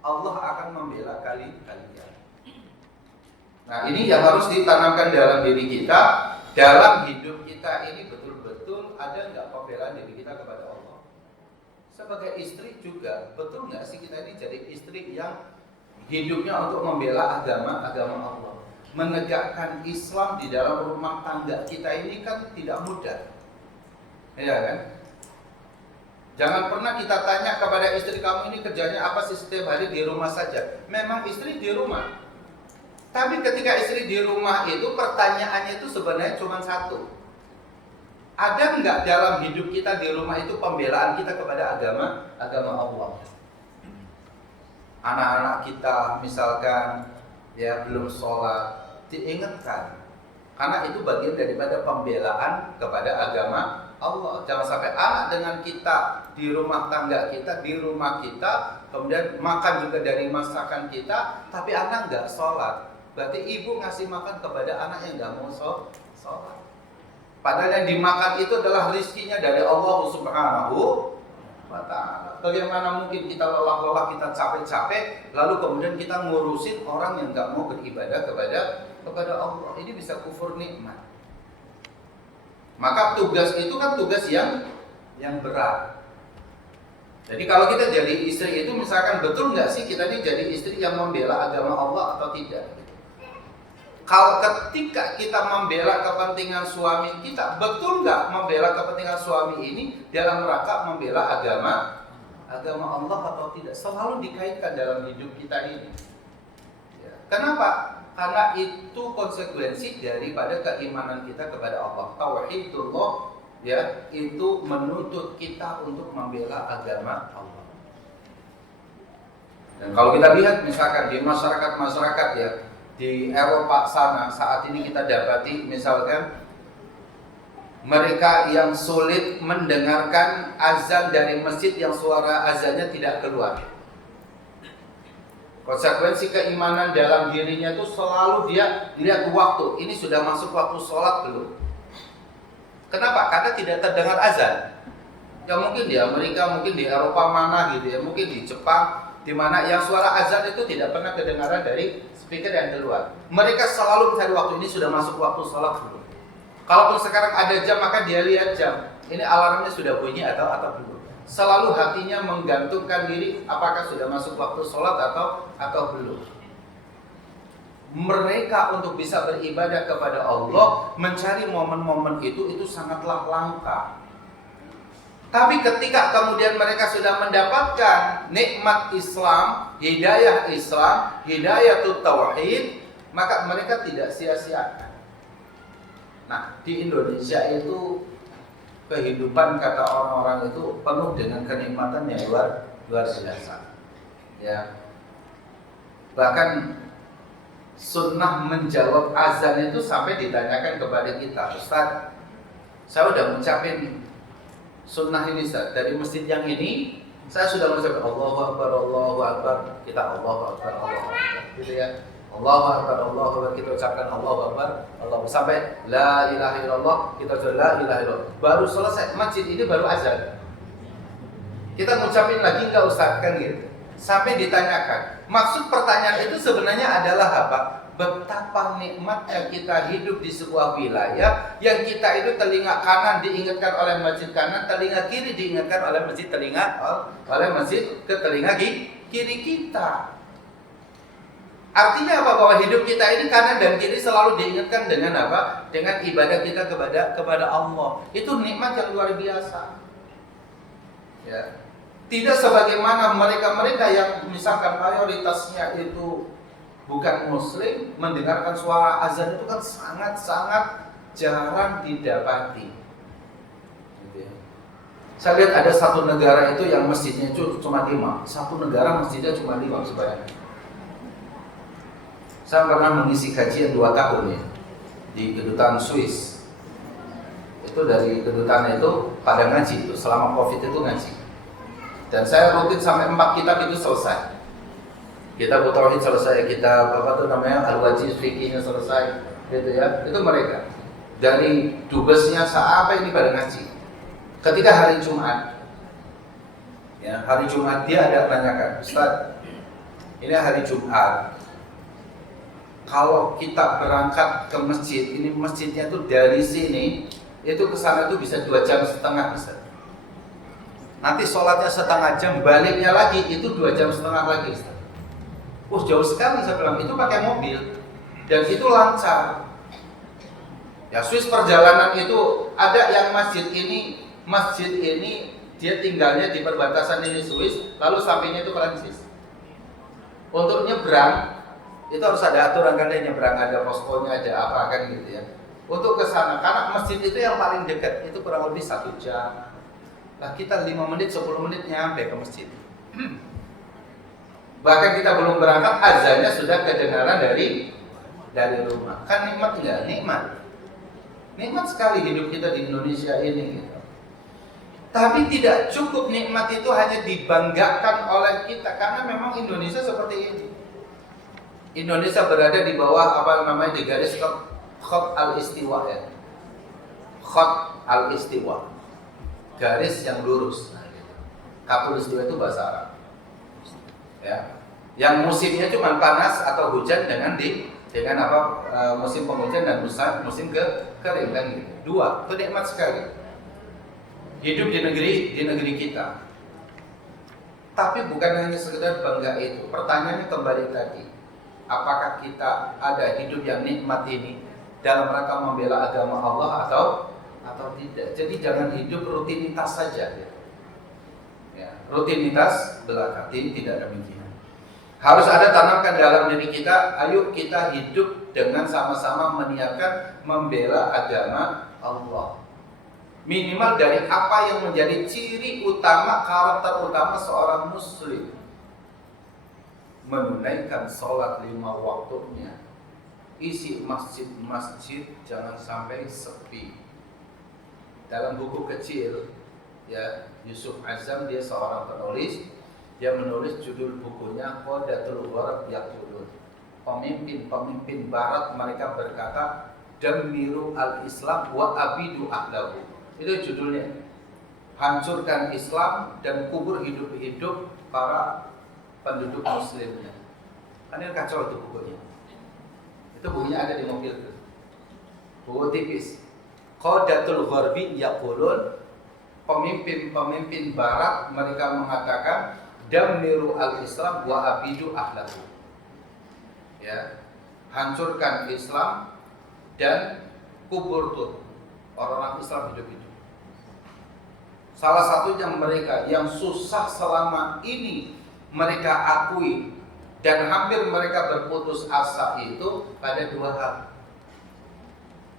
Allah akan membela kalian. Nah, ini yang harus ditanamkan dalam diri kita, dalam hidup kita ini betul-betul ada nggak pembelaan diri kita kepada Allah. Sebagai istri juga, betul nggak sih kita ini jadi istri yang hidupnya untuk membela agama Allah, menegakkan Islam di dalam rumah tangga kita ini kan tidak mudah, ya kan? Jangan pernah kita tanya kepada istri, kamu ini kerjanya apa sih setiap hari di rumah saja? Memang istri di rumah, tapi ketika istri di rumah itu pertanyaannya itu sebenarnya cuma satu. Ada nggak dalam hidup kita di rumah itu pembelaan kita kepada agama Allah? Anak-anak kita misalkan ya belum sholat, diingatkan, karena itu bagian daripada pembelaan kepada agama Allah. Jangan sampai anak dengan kita di rumah tangga kita, di rumah kita, kemudian makan juga dari masakan kita, tapi anak nggak sholat. Berarti ibu ngasih makan kepada anak yang nggak mau sholat. Padahal yang dimakan itu adalah rizkinya dari Allah Subhanahu wa Ta'ala. Bagaimana mungkin kita lelah-lelah, kita capek-capek, lalu kemudian kita ngurusin orang yang nggak mau beribadah kepada Allah. Ini bisa kufur nikmat. Maka tugas itu kan tugas yang berat. Jadi kalau kita jadi istri itu, misalkan betul nggak sih kita ini jadi istri yang membela agama Allah atau tidak? Kalau ketika kita membela kepentingan suami kita, betul nggak membela kepentingan suami ini dalam rangka membela agama Allah atau tidak? Selalu dikaitkan dalam hidup kita ini. Ya. Kenapa? Karena itu konsekuensi daripada keimanan kita kepada Allah. Tauhidullah, ya, itu menuntut kita untuk membela agama Allah. Dan kalau kita lihat misalkan di masyarakat ya, di Eropa sana saat ini kita dapati misalkan mereka yang sulit mendengarkan azan dari masjid yang suara azannya tidak keluar. Konsekuensi keimanan dalam dirinya itu selalu dia lihat waktu, ini sudah masuk waktu sholat belum. Kenapa? Karena tidak terdengar azan. Ya mungkin di Amerika, mungkin di Eropa mana gitu ya, mungkin di Jepang, di mana yang suara azan itu tidak pernah kedengaran dari speaker yang keluar. Mereka selalu mencari waktu, ini sudah masuk waktu sholat belum. Kalaupun sekarang ada jam, maka dia lihat jam, ini alarmnya sudah bunyi atau belum. Selalu hatinya menggantungkan diri, apakah sudah masuk waktu sholat atau belum. Mereka untuk bisa beribadah kepada Allah, mencari momen-momen itu sangatlah langka. Tapi ketika kemudian mereka sudah mendapatkan nikmat Islam, hidayah tauhid, maka mereka tidak sia-siakan. Nah, di Indonesia itu kehidupan kata orang-orang itu penuh dengan kenikmatan yang luar biasa. Ya. Bahkan sunnah menjawab azan itu sampai ditanyakan kepada kita, Ustaz, saya udah ngucapin sunnah ini Ustaz, dari masjid yang ini Saya sudah mengucapkan Allahu Akbar, kita Allahu Akbar, gitu ya. Allahu Akbar, kita ucapkan Allahu Akbar, sampai La ilaha illallah, kita ucapkan La ilaha illallah. Baru selesai masjid ini baru azan. Kita ngucapin lagi nggak Ustaz kan gitu. Sampai ditanyakan. Maksud pertanyaan itu sebenarnya adalah apa? Betapa nikmatnya kita hidup di sebuah wilayah yang kita itu telinga kanan diingatkan oleh masjid kanan, telinga kiri diingatkan oleh masjid ke telinga kiri kita. Artinya apa? Bahwa hidup kita ini kanan dan kiri selalu diingatkan dengan apa? Dengan ibadah kita kepada Allah. Itu nikmat yang luar biasa. Ya. Tidak sebagaimana mereka-mereka yang misalkan mayoritasnya itu bukan muslim, mendengarkan suara azan itu kan sangat-sangat jarang didapati. Gitu ya. Saya lihat ada satu negara itu yang masjidnya itu cuma 5. Satu negara masjidnya cuma 5 sebanyak. Saya pernah mengisi kajian 2 tahun ya di kedutaan Swiss. Itu dari kedutaan itu pada ngaji itu selama Covid itu ngaji. Dan saya rutin sampai 4 kitab itu selesai. Kitab Tauhid selesai, kitab apa tuh namanya Al-Wajiz Fikihnya selesai, gitu ya. Itu mereka. Dari dubesnya sampai ini pada ngaji. Ketika hari Jumat, ya hari Jumat dia ada tanyakan, Ustaz, ini hari Jumat. Kalau kita berangkat ke masjid, ini masjidnya tuh dari sini, itu ke sana tuh bisa 2,5 jam bisa. Nanti sholatnya setengah jam, baliknya lagi itu 2,5 jam lagi. Jauh sekali saya bilang, itu pakai mobil dan itu lancar. Ya Swiss perjalanan itu ada yang masjid ini dia tinggalnya di perbatasan ini Swiss, lalu sampingnya itu Prancis. Untuk nyebrang itu harus ada aturan kan, nyebrang ada poskonya, ada apa kan gitu ya. Untuk ke sana karena masjid itu yang paling dekat itu kurang lebih 1 jam. Nah kita 5 menit 10 menit nyampe ke masjid. Bahkan kita belum berangkat azannya sudah kedengaran dari rumah. Kan nikmat enggak? Nikmat sekali hidup kita di Indonesia ini gitu. Tapi tidak cukup nikmat itu hanya dibanggakan oleh kita karena memang Indonesia seperti ini. Indonesia berada di bawah apa namanya di garis Khat al-Istiwa ya. Khat al-Istiwa. Garis yang lurus. Khatulistiwa itu bahasa Arab. Ya. Yang musimnya cuma panas atau hujan dengan musim penghujan dan musim kering kan gitu. 2, itu nikmat sekali. Hidup di negeri kita. Tapi bukan hanya sekedar bangga itu. Pertanyaannya kembali tadi, apakah kita ada hidup yang nikmat ini dalam rangka membela agama Allah atau tidak? Jadi jangan hidup rutinitas saja. Ya, rutinitas belaka, tidak demikian. Harus ada tanamkan dalam diri kita, ayo kita hidup dengan sama-sama meniatkan membela agama Allah. Minimal dari apa yang menjadi ciri utama, karakter utama seorang muslim. Menunaikan sholat 5 waktunya. Isi masjid jangan sampai sepi. Dalam buku kecil ya, Yusuf Azam dia seorang penulis, dia menulis judul bukunya Qadatul Gharb Yaqulun. Pemimpin barat mereka berkata damiru al-Islam wa abidu ahlahu. Itu judulnya. Hancurkan Islam dan kubur hidup-hidup para penduduk muslimnya. Kan ini kacau itu bukunya. Itu bukunya ada di mobil. Buku tipis. Qadatul Gharbi Yaqulun. Pemimpin barat mereka mengatakan damiru al-Islam wa abidu ahlahu. Ya, hancurkan Islam dan kubur tuh orang-orang Islam hidup-hidup. Salah satunya mereka yang susah selama ini mereka akui dan hampir mereka berputus asa itu pada 2 hal.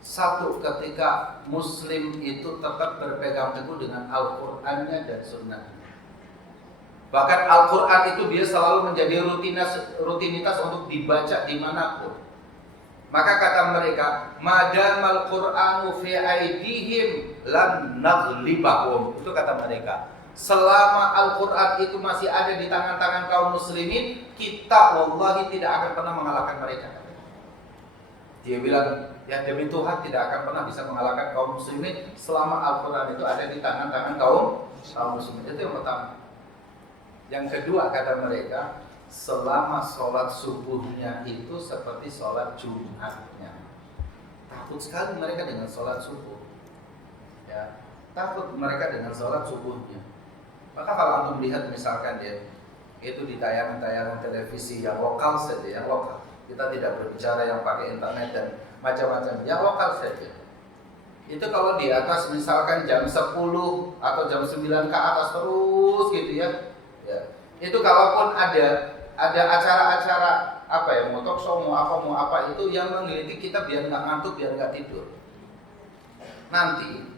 1, ketika Muslim itu tetap berpegang teguh dengan Al-Qur'annya dan Sunnah. Bahkan Al-Quran itu dia selalu menjadi rutinitas untuk dibaca dimanapun. Maka kata mereka, madamal Qur'anu fi aidihim lam naghlibahum. Itu kata mereka. selama Al-Quran itu masih ada di tangan-tangan kaum muslimin, kita wallahi tidak akan pernah mengalahkan mereka. Dia bilang, ya demi Tuhan tidak akan pernah bisa mengalahkan kaum muslimin selama Al-Quran itu ada di tangan-tangan kaum muslimin. Itu yang pertama. Yang kedua kata mereka, selama sholat subuhnya itu seperti sholat Jumatnya. Takut sekali mereka dengan sholat subuh. Ya, takut mereka dengan sholat subuhnya. Maka kalau Anda melihat misalkan dia itu di tayangan-tayangan televisi yang lokal saja, yang lokal. Kita tidak berbicara yang pakai internet dan macam-macam, yang lokal saja. Itu kalau di atas misalkan jam 10 atau jam 9 ke atas terus gitu ya. Itu kalaupun ada acara-acara apa ya, mau talk show, mau apa itu yang menggelitik kita biar nggak ngantuk, biar nggak tidur. Nanti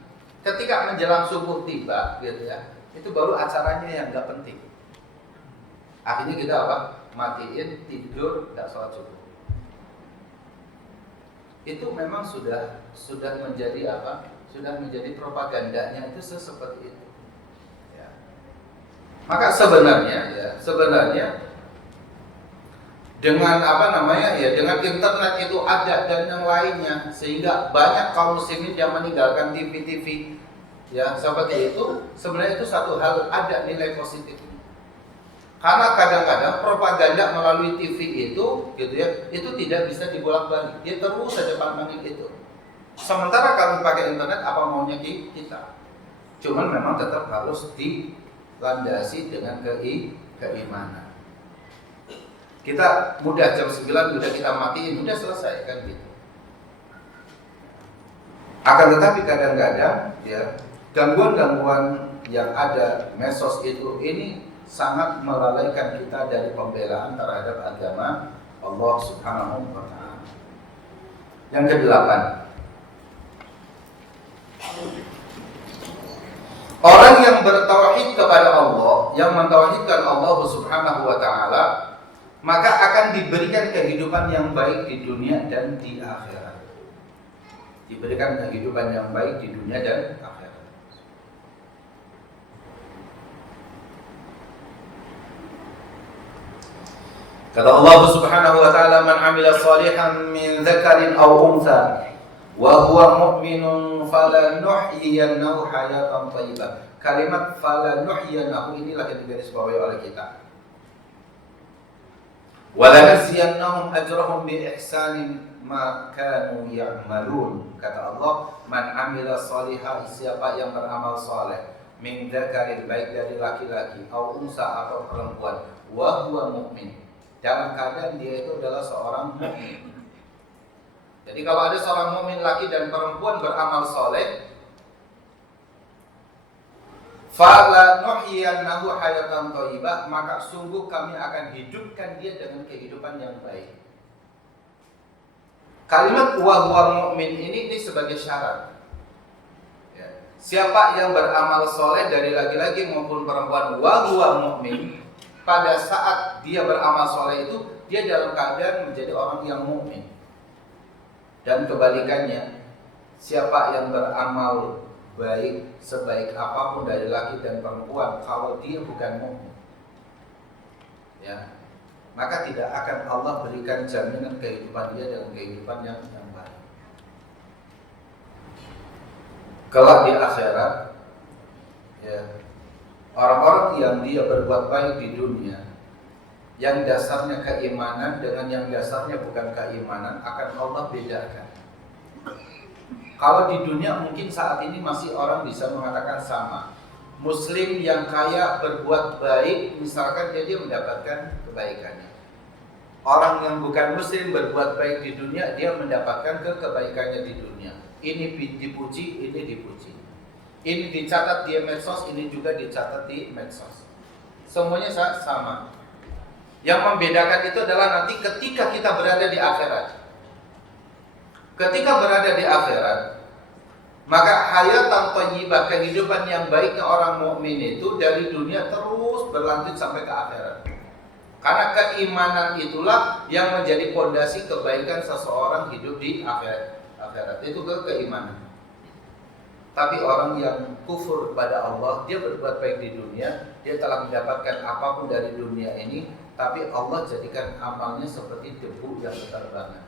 ketika menjelang subuh tiba gitu ya, itu baru acaranya yang nggak penting. Akhirnya kita apa? Matiin, tidur, nggak sholat subuh. Itu memang sudah menjadi apa? Sudah menjadi propagandanya itu seperti itu. Ya. Maka sebenarnya dengan dengan internet itu ada dan yang lainnya, sehingga banyak kaum muslimin yang meninggalkan TV ya seperti itu. Sebenarnya itu satu hal, ada nilai positif. Karena kadang-kadang propaganda melalui TV itu gitu ya, itu tidak bisa dibolak-balik. Dia terus saja pantengin itu. Sementara kalau pakai internet apa maunya kita. Cuman memang tetap harus dilandasi dengan keimanan. Kita mudah jam 9 udah kita matiin, udah selesai kan gitu. Akan tetapi kadang-kadang ya gangguan-gangguan yang ada medsos itu ini sangat melalaikan kita dari pembelaan terhadap agama Allah Subhanahu wa ta'ala. Yang kedelapan, orang yang bertauhid kepada Allah, yang mentauhidkan Allah Subhanahu wa ta'ala, maka akan diberikan kehidupan yang baik di dunia dan di akhirat. Diberikan kehidupan yang baik di dunia dan akhirat. Kata Allah Subhanahu wa ta'ala, man 'amila shalihan min dzakarin aw untha wa huwa mu'minun falanuhyiyannahu hayatan thayyibah. Kalimat falanuhyiyannahu inilah yang digarisbawahi oleh kita. Wa lanajziyannahum ajrahum bi ihsanin ma kanu ya'malun. Kata Allah, man 'amila shalihan, siapa yang beramal saleh, min dzakarin, baik dari laki-laki, aw unsa atau perempuan, wa huwa mu'min, dalam keadaan dia itu adalah seorang mukmin. Jadi kalau ada seorang mukmin laki dan perempuan beramal soleh, fala nuhyiyannahu hayatan thayyibah, maka sungguh kami akan hidupkan dia dengan kehidupan yang baik. Kalimat wa huwa mu'min ini sebagai syarat. Ya. Siapa yang beramal soleh dari laki-laki maupun perempuan, wa huwa mu'min, pada saat dia beramal soleh itu dia dalam keadaan menjadi orang yang mukmin. Dan kebalikannya, siapa yang beramal baik sebaik apapun dari laki dan perempuan, kalau dia bukan mukmin, ya, maka tidak akan Allah berikan jaminan kehidupan dia dengan kehidupan yang baik. Kelak di akhirat, ya, orang-orang yang dia berbuat baik di dunia, yang dasarnya keimanan dengan yang dasarnya bukan keimanan, akan Allah bedakan. Kalau di dunia mungkin saat ini masih orang bisa mengatakan sama. Muslim yang kaya berbuat baik, misalkan dia mendapatkan kebaikannya. Orang yang bukan muslim berbuat baik di dunia, dia mendapatkan kebaikannya di dunia. Ini dipuji, ini dipuji. Ini dicatat di medsos, ini juga dicatat di medsos. Semuanya sama. Yang membedakan itu adalah nanti ketika kita berada di akhirat. Ketika berada di akhirat, maka hayatan thayyibah, kehidupan yang baiknya orang mukmin itu dari dunia terus berlanjut sampai ke akhirat. Karena keimanan itulah yang menjadi fondasi kebaikan seseorang hidup di akhirat. Itu keimanan. Tapi orang yang kufur kepada Allah, dia berbuat baik di dunia, dia telah mendapatkan apapun dari dunia ini, tapi Allah jadikan amalnya seperti debu yang berterbangan.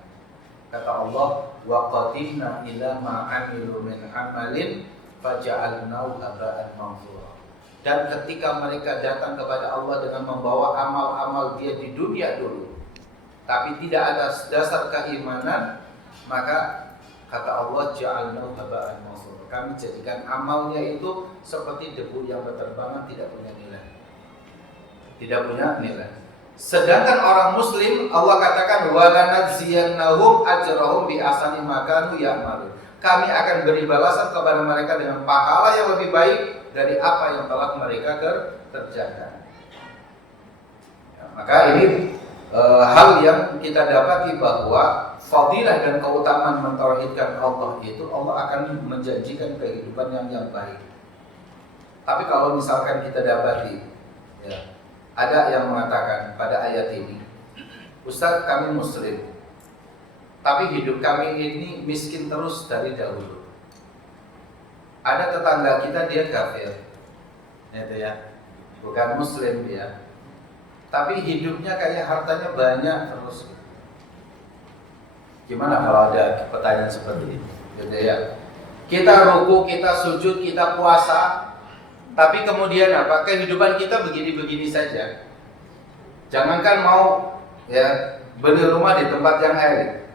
Kata Allah, wa qadimna ila ma 'amilu min 'amalin faja'alnahu haba'an manthura. Dan ketika mereka datang kepada Allah dengan membawa amal-amal dia di dunia dulu, tapi tidak ada dasar keimanan, maka kata Allah, ja'alnahu haba'an manthura. Kami jadikan amalnya itu seperti debu yang berterbangan, tidak punya nilai. Tidak punya nilai. Sedangkan orang muslim, Allah katakan walanadziyannahum ajrahum bi ahsani ma kanu ya'malun. Kami akan beri balasan kepada mereka dengan pahala yang lebih baik dari apa yang telah mereka kerjakan. Ya, maka ini hal yang kita dapati bahwa fadilah dan keutamaan mentauhidkan Allah itu, Allah akan menjanjikan kehidupan yang baik. Tapi kalau misalkan kita dapati, ya, ada yang mengatakan pada ayat ini, Ustaz, kami muslim, tapi hidup kami ini miskin terus dari dahulu. Ada tetangga kita, dia kafir, itu ya, bukan muslim dia, tapi hidupnya kayak hartanya banyak terus. Gimana kalau ada pertanyaan seperti ini, gitu ya? Kita ruku, kita sujud, kita puasa, tapi kemudian apa? Kehidupan kita begini-begini saja. Jangankan mau ya beli rumah di tempat yang elit,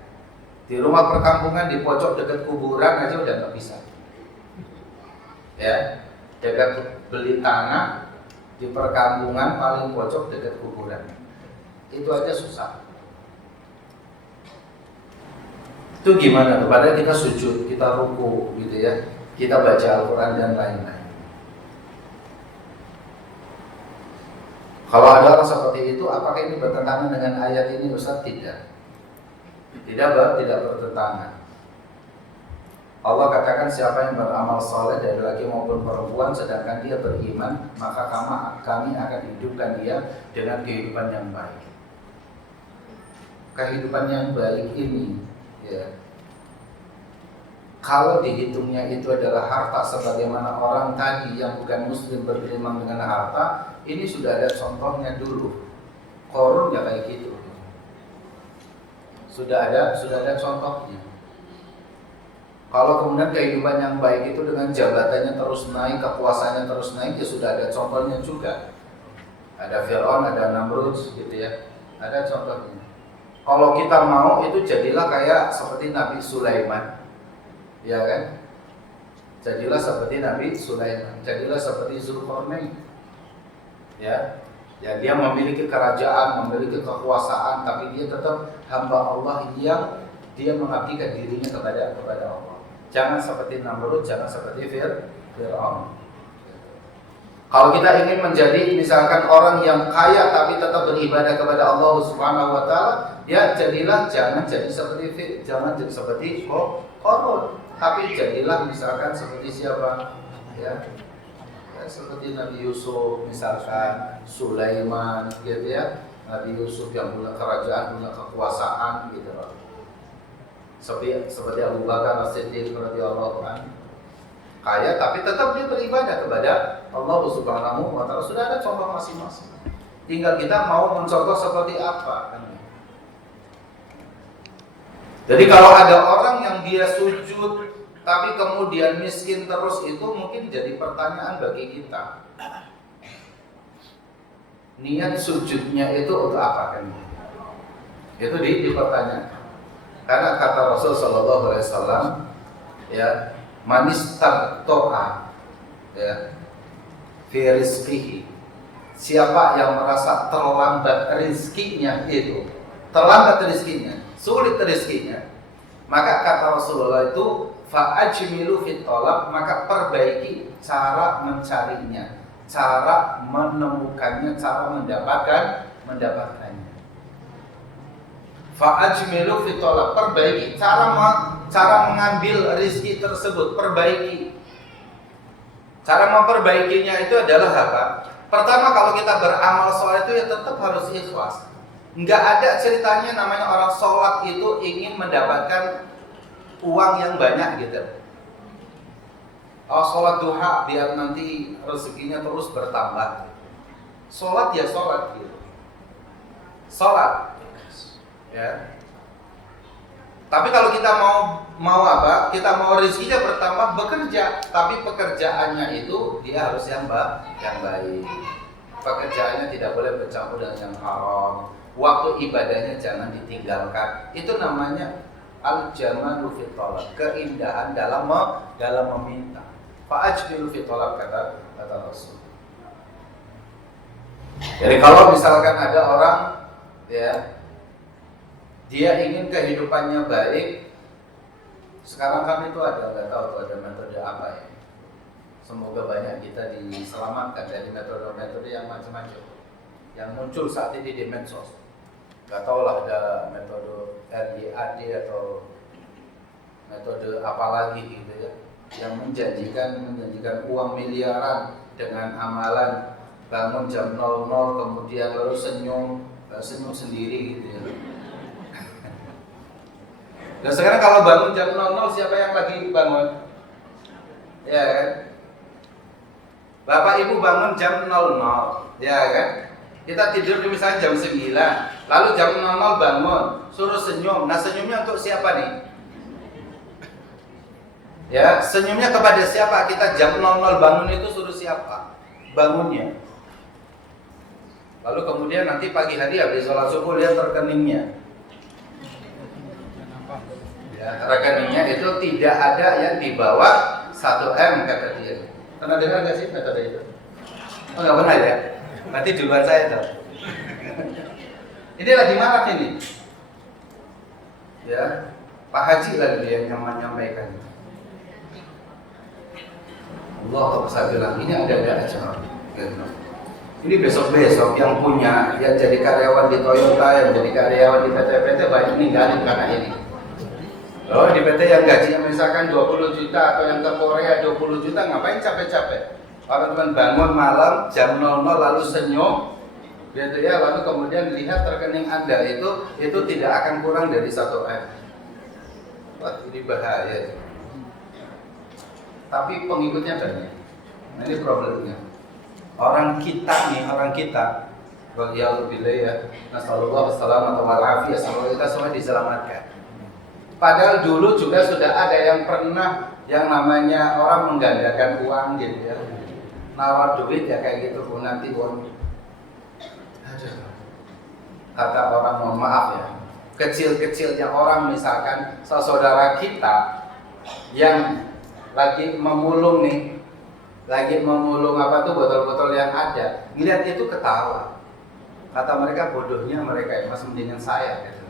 di rumah perkampungan di pojok dekat kuburan aja udah nggak bisa. Ya, dekat beli tanah di perkampungan paling pojok dekat kuburan, itu aja susah. Itu gimana? Padahal kita sujud, kita ruku, gitu ya, kita baca Al-Quran dan lain-lain. Kalau ada orang seperti itu, apakah ini bertentangan dengan ayat ini, Ustaz? Tidak. Tidak bertentangan. Allah katakan siapa yang beramal saleh dari laki maupun perempuan sedangkan dia beriman, maka kami akan hidupkan dia dengan kehidupan yang baik. Kehidupan yang baik ini, ya, kalau dihitungnya itu adalah harta sebagaimana orang tadi yang bukan muslim bergelimang dengan harta, ini sudah ada contohnya dulu. Korun ya kayak gitu. Sudah ada contohnya. Kalau kemudian kehidupan yang baik itu dengan jabatannya terus naik, kekuasaannya terus naik, ya sudah ada contohnya juga. Ada Fir'aun, ada Namrud, gitu ya. Ada contohnya. Kalau kita mau itu jadilah kayak seperti Nabi Sulaiman, ya kan? Jadilah seperti Nabi Sulaiman, jadilah seperti Zulkarnain. Ya, dia memiliki kerajaan, memiliki kekuasaan, tapi dia tetap hamba Allah yang dia mengabdikan dirinya kepada Allah. Jangan seperti Namrud, jangan seperti Fir'aun. Kalau kita ingin menjadi misalkan orang yang kaya tapi tetap beribadah kepada Allah Subhanahu wa taala, ya jadilah jangan jadi seperti Qarun, tapi jadilah misalkan seperti siapa? Ya, seperti Nabi Yusuf, misalkan Sulaiman, gitu ya. Nabi Yusuf yang punya kerajaan, punya kekuasaan, gitu loh. Seperti Abu Bakar As-Siddiq radhiyallahu anhu, kaya tapi tetap dia beribadah kepada Allah Subhanahu wa taala. Sudah ada contoh masing-masing. Tinggal kita mau mencontoh seperti apa, kan? Jadi kalau ada orang yang dia sujud tapi kemudian miskin terus, itu mungkin jadi pertanyaan bagi kita. Niat sujudnya itu untuk apa, kan? Itu dipertanyakan. Karena kata Rasul sallallahu alaihi wasallam, ya, manis tartoa, ya, fi rizqihi. Siapa yang merasa terlambat rizkinya itu, terlambat rizkinya, sulit rizkinya, maka kata Rasulullah itu fa'ajmilu fit talab, maka perbaiki cara mencarinya, cara menemukannya, cara mendapatkannya. Fa'ajmilu fit talab, perbaiki cara mengambil rezeki tersebut, perbaiki. Cara memperbaikinya itu adalah apa? Pertama, kalau kita beramal sholat itu ya tetap harus ikhlas. Enggak ada ceritanya namanya orang sholat itu ingin mendapatkan uang yang banyak gitu. Oh, sholat duha biar nanti rezekinya terus bertambah. Sholat ya sholat gitu. Sholat, ya. Tapi kalau kita mau apa? Kita mau rezekinya bertambah, bekerja. Tapi pekerjaannya itu dia harus yang baik. Pekerjaannya tidak boleh bercampur dengan yang haram. Waktu ibadahnya jangan ditinggalkan. Itu namanya al-jamalu fi thalab, keindahan dalam meminta. Fa'ajmilu fi thalab, kata Rasul. Jadi kalau misalkan ada orang, ya, dia ingin kehidupannya baik, sekarang kan itu ada, nggak tahu tuh ada metode apa ya. Semoga banyak kita diselamatkan dari metode-metode yang macam-macam yang muncul saat ini di medsos. Nggak tahu lah ada metode RYAD atau metode apa lagi gitu ya, yang menjanjikan uang miliaran dengan amalan bangun jam 00 kemudian lalu senyum sendiri gitu ya. Dan sekarang kalau bangun jam 00 siapa yang lagi bangun? Ya kan? Bapak Ibu bangun jam 00, ya kan? Kita tidur misalnya jam 9, lalu jam 00 bangun, suruh senyum. Nah, senyumnya untuk siapa nih? Ya, senyumnya kepada siapa? Kita jam 00 bangun itu suruh siapa? Bangunnya. Lalu kemudian nanti pagi hari habis sholat subuh lihat rekeningnya. Ya, rekeningnya itu tidak ada yang di bawah 1M kata dia. Pernah dengar nggak sih metode itu? Oh, nggak pernah ya? Berarti duluan saya tuh. Ini lagi marah ini. Ya, Pak Haji lagi yang menyampaikan. Allah saya bilang ini ada aja. Ini besok-besok yang punya, yang jadi karyawan di Toyota, yang jadi karyawan di PT-PT banyak ninggalin karena ini. Loh, di PT yang gajinya misalkan 20 juta atau yang ke Korea 20 juta, ngapain capek-capek? Orang cuma bangun malam jam 00 lalu senyum, gitu ya, lalu kemudian lihat rekening Anda itu tidak akan kurang dari 1M. Wah, ini bahaya. Tapi pengikutnya banyak. Nah, ini problemnya. Orang kita, ya billah ya, nasallallahu wasallam atau wal-afiyah, semoga kita semua diselamatkan. Padahal dulu juga sudah ada yang pernah yang namanya orang menggandakan uang gitu ya, nawar duit ya kayak gitu, nanti uang. Kata orang, mohon maaf ya, kecil-kecilnya orang misalkan saudara kita yang lagi memulung apa tuh botol-botol yang ada, ngeliat itu ketawa. Kata mereka, bodohnya mereka ya, masih mendingan saya gitu.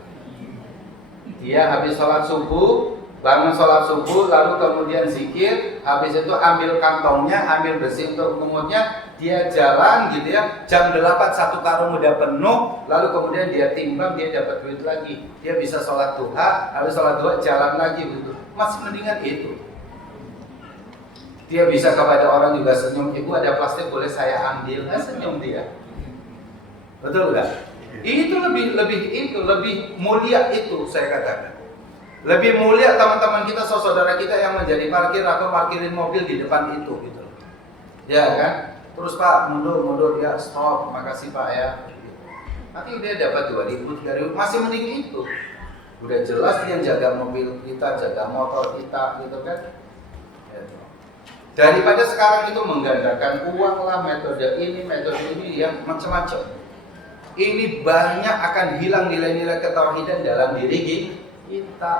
Dia habis sholat subuh, bangun sholat subuh, lalu kemudian zikir, habis itu ambil kantongnya, ambil besi untuk mengutnya, dia jalan gitu ya, jam 8 satu karung udah penuh, lalu kemudian dia timbang, dia dapat duit lagi, dia bisa sholat duha, habis sholat duha jalan lagi gitu, masih mendingan itu. Dia bisa kepada orang juga senyum, ibu ada plastik boleh saya ambil, senyum dia. Betul nggak? Itu lebih mulia itu saya katakan. Lebih mulia teman-teman kita, saudara kita yang menjadi parkir atau parkirin mobil di depan itu gitu. Ya kan? Terus Pak mundur ya, stop, makasih Pak ya. Nanti dia dapat 2.000, 3.000, masih mending itu. Udah jelas dia jaga mobil kita, jaga motor kita gitu kan. Daripada sekarang itu menggandakan uang lah, metode ini yang macam-macam. Ini banyak akan hilang nilai-nilai ketauhidan dalam diri kita.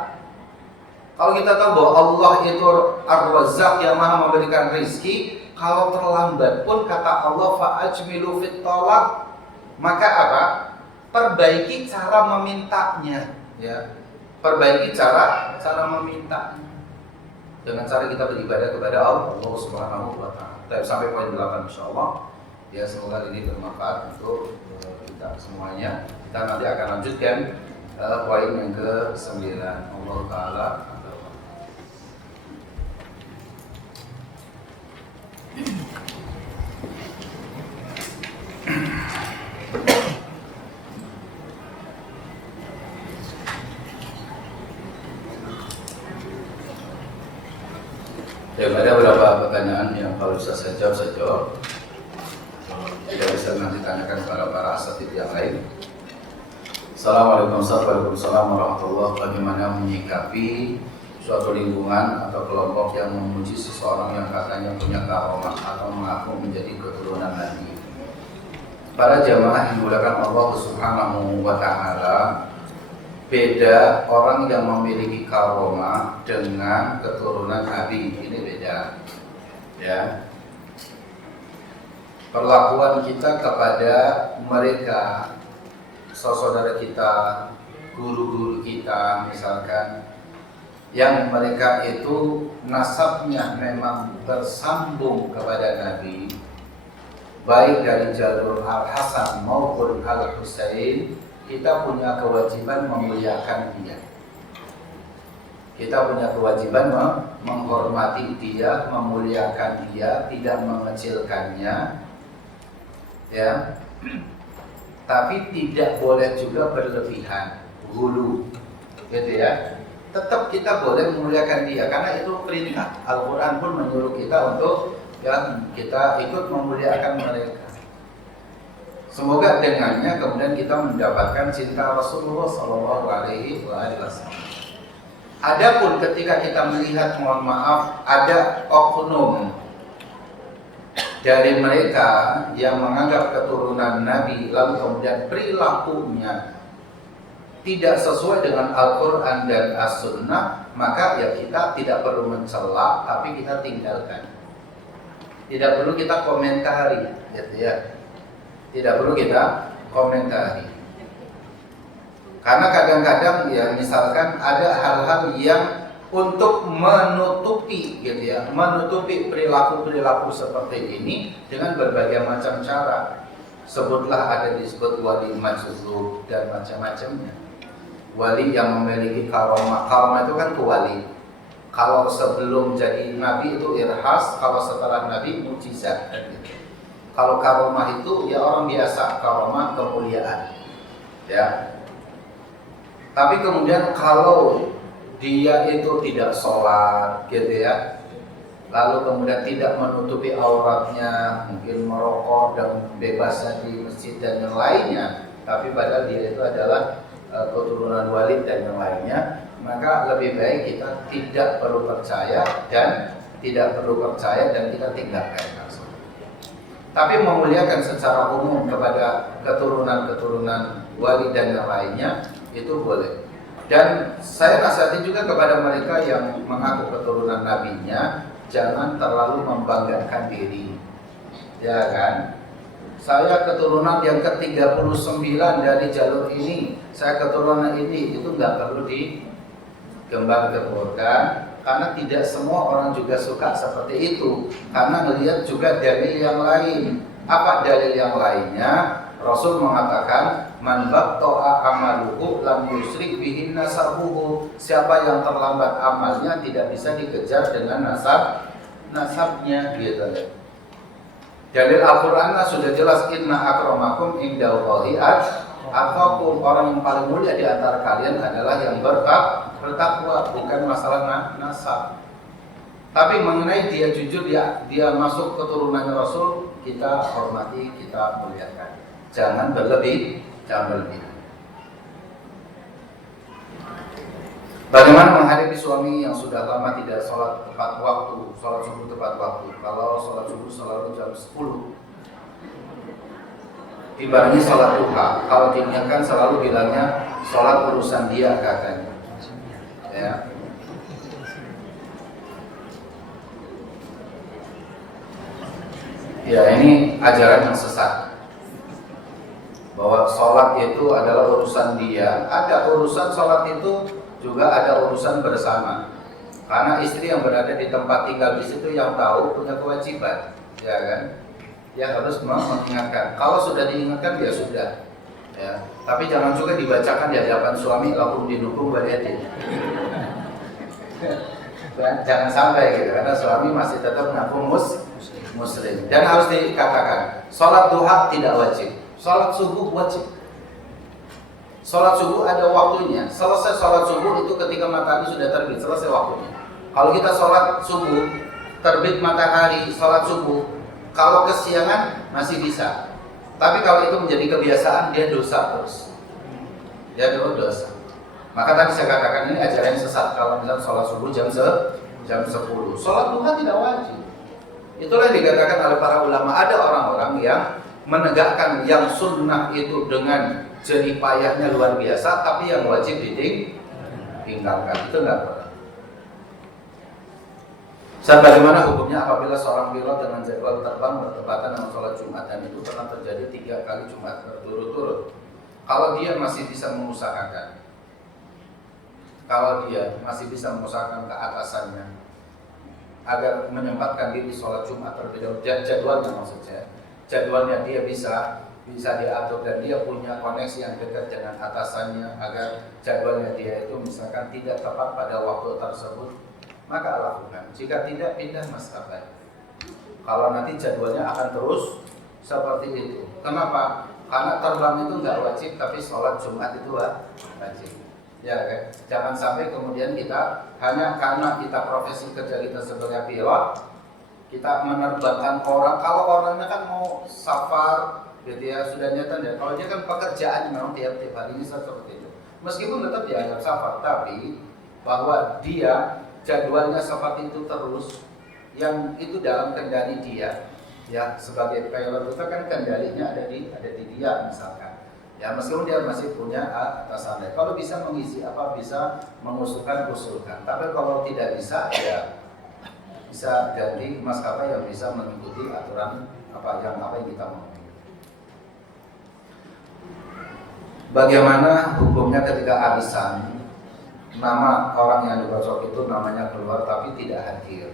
Kalau kita tahu bahwa Allah itu Ar-Razzaq yang Maha memberikan rizki, kalau terlambat pun kata Allah fa'ajmilu fit thalab, maka apa? Perbaiki cara memintanya, ya. Perbaiki cara memintanya. Dengan cara kita beribadah kepada Allah Subhanahu wa taala. Kita sampai poin 8 insyaallah. Ya, semoga ini bermanfaat untuk kita semuanya. Kita nanti akan lanjutkan poin yang ke-9. Allah taala. Ada beberapa pertanyaan yang kalau bisa saya jawab. Tidak bisa nanti tanyakan kepada para asatidz yang lain. Assalamualaikum warahmatullahi wabarakatuh. Bagaimana menyikapi suatu lingkungan atau kelompok yang memuji seseorang yang katanya punya karomah atau mengaku menjadi keturunan Nabi? Para jamaah yang dimuliakan Allah Subhanahu wa Ta'ala, beda orang yang memiliki karomah dengan keturunan Nabi, ini beda. Ya. Perlakuan kita kepada mereka, saudara kita, guru-guru kita misalkan, yang mereka itu nasabnya memang bersambung kepada Nabi, baik dari jalur Al-Hasan maupun Al-Husain, kita punya kewajiban memuliakan dia. Kita punya kewajiban menghormati dia, memuliakan dia, tidak mengecilkannya, ya. Tapi tidak boleh juga berlebihan, hulu, gitu ya. Tetap kita boleh memuliakan dia, karena itu perintah. Al-Quran pun menyuruh kita untuk kita ikut memuliakan mereka. Semoga dengannya kemudian kita mendapatkan cinta Rasulullah SAW. Adapun ketika kita melihat, mohon maaf, ada oknum dari mereka yang menganggap keturunan Nabi lalu kemudian perilakunya tidak sesuai dengan Al-Quran dan As-Sunnah, maka ya kita tidak perlu mencela, tapi kita tinggalkan. Tidak perlu kita komentari, gitu ya. Tidak perlu kita komentari. Karena kadang-kadang ya misalkan ada hal-hal yang untuk menutupi, gitu ya, menutupi perilaku-perilaku seperti ini dengan berbagai macam cara. Sebutlah ada disebut wali majzub dan macam-macamnya. Wali yang memiliki karomah. Karomah itu kan wali. Kalau sebelum jadi nabi itu irhas, kalau setelah nabi mukjizat. Kalau karomah itu ya orang biasa, karomah kemuliaan. Ya. Tapi kemudian kalau dia itu tidak sholat, gitu ya, lalu kemudian tidak menutupi auratnya, mungkin merokok dan bebasnya di masjid dan yang lainnya, tapi padahal dia itu adalah keturunan wali dan yang lainnya, maka lebih baik kita tidak perlu percaya dan kita tinggalkan. Tapi memuliakan secara umum kepada keturunan wali dan yang lainnya itu boleh. Dan saya nasihati juga kepada mereka yang mengaku keturunan nabinya, jangan terlalu membanggakan diri, ya kan? Saya keturunan yang ke-39 dari jalur ini, saya keturunan ini, itu nggak perlu digembar-gemborkan, karena tidak semua orang juga suka seperti itu. Karena melihat juga dalil yang lain. Apa dalil yang lainnya? Rasul mengatakan, man baqta'a amaluhu lam yusrik bihi nasabuhu. Siapa yang terlambat amalnya tidak bisa dikejar dengan nasabnya, gitu. Dalil Al-Qur'an sudah jelas, inna akramakum indallahi atqakum. Orang yang paling mulia di antara kalian adalah yang bertakwa, bukan masalah nasab. Tapi mengenai dia jujur, dia masuk keturunannya Rasul, kita hormati, kita muliakan. Jangan berlebih. Bagaimana menghadapi suami yang sudah lama tidak sholat tepat waktu, sholat subuh tepat waktu? Kalau sholat subuh selalu jam 10, ibaratnya sholat duha. Kalau diingatkan selalu bilangnya sholat urusan dia, katanya. Ya, ini ajaran yang sesat. Bahwa sholat itu adalah urusan dia. Ada urusan sholat itu juga ada urusan bersama. Karena istri yang berada di tempat tinggal di situ yang tahu, punya kewajiban, ya kan? Dia harus mengingatkan. Kalau sudah diingatkan ya sudah. Ya. Tapi jangan juga dibacakan di hadapan suami lakum dinukum waliyadin. Jangan sampai gitu, karena suami masih tetap mengaku muslim. Dan harus dikatakan, sholat duha tidak wajib. Sholat subuh wajib. Sholat subuh ada waktunya. Selesai sholat subuh itu ketika matahari sudah terbit, selesai waktunya. Kalau kita sholat subuh terbit matahari, sholat subuh. Kalau kesiangan masih bisa. Tapi kalau itu menjadi kebiasaan, dia dosa terus. Dia dosa. Maka tadi saya katakan ini ajaran sesat. Kalau misalnya sholat subuh jam 10, sholat duha tidak wajib. Itulah yang dikatakan oleh para ulama. Ada orang-orang yang menegakkan yang sunnah itu dengan jerih payahnya luar biasa, tapi yang wajib ditinggalkan. Itu enggak boleh. Bagaimana hukumnya apabila seorang pilot dengan jadwal terbang bertepatan dengan sholat Jumat, dan itu pernah terjadi 3 kali Jumat berturut-turut. Kalau dia masih bisa mengusahakan ke atasannya agar menyempatkan diri sholat Jumat terlebih dahulu, jadwalnya maksudnya, jadwalnya dia bisa diatur dan dia punya koneksi yang dekat dengan atasannya agar jadwalnya dia itu misalkan tidak tepat pada waktu tersebut, maka lakukan. Jika tidak, pindah maskapai. Kalau nanti jadwalnya akan terus seperti itu. Kenapa? Karena terbang itu nggak wajib, tapi sholat Jumat itu wajib. Ya kan? Jangan sampai kemudian kita hanya karena kita profesi kerja kita sebagai pilot, kita menerbangkan orang. Kalau orangnya kan mau safar, gitu ya, sudah nyata ya. Kalau dia kan pekerjaan memang tiap-tiap hari ini seperti itu. Meskipun tetap dianggap safar, tapi bahwa dia jadwalnya seperti itu terus, yang itu dalam kendali dia. Ya, sebagai pilot itu kan kendalinya ada di dia misalkan. Ya, meskipun dia masih punya atasannya. Kalau bisa mengisi bisa usulkan. Tapi kalau tidak bisa, ya bisa ganti maskapai yang bisa mengikuti aturan apa yang kita mau. Bagaimana hukumnya ketika arisan, nama orang yang digosok itu namanya keluar tapi tidak hadir?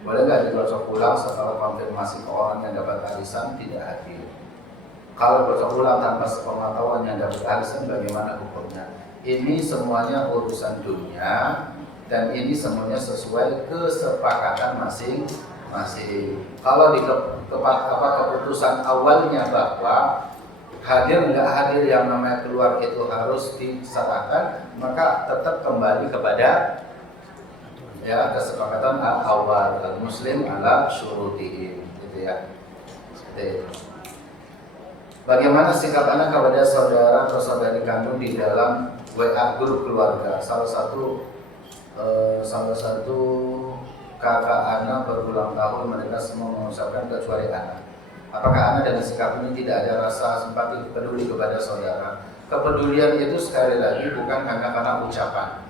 Boleh nggak digosok ulang setelah konfirmasi ke orang yang dapat arisan tidak hadir? Kalau gosok ulang tanpa sepengetahuan yang dapat arisan, bagaimana hukumnya? Ini semuanya urusan dunia dan ini semuanya sesuai kesepakatan masing-masing. Kalau di keputusan awalnya bahwa hadir nggak hadir yang namanya keluar itu harus diserahkan, maka tetap kembali kepada ya kesepakatan awal, al-muslim ala syurutihim, gitu ya. Seperti itu. Bagaimana sikap anak kepada saudara atau saudari kandung di dalam WA grup keluarga? Salah satu kakak anak berulang tahun mereka semua mengucapkan kecuali anak. Apakah anak dengan sikap ini tidak ada rasa simpati peduli kepada saudara? Kepedulian itu sekali lagi bukan hanya karena ucapan,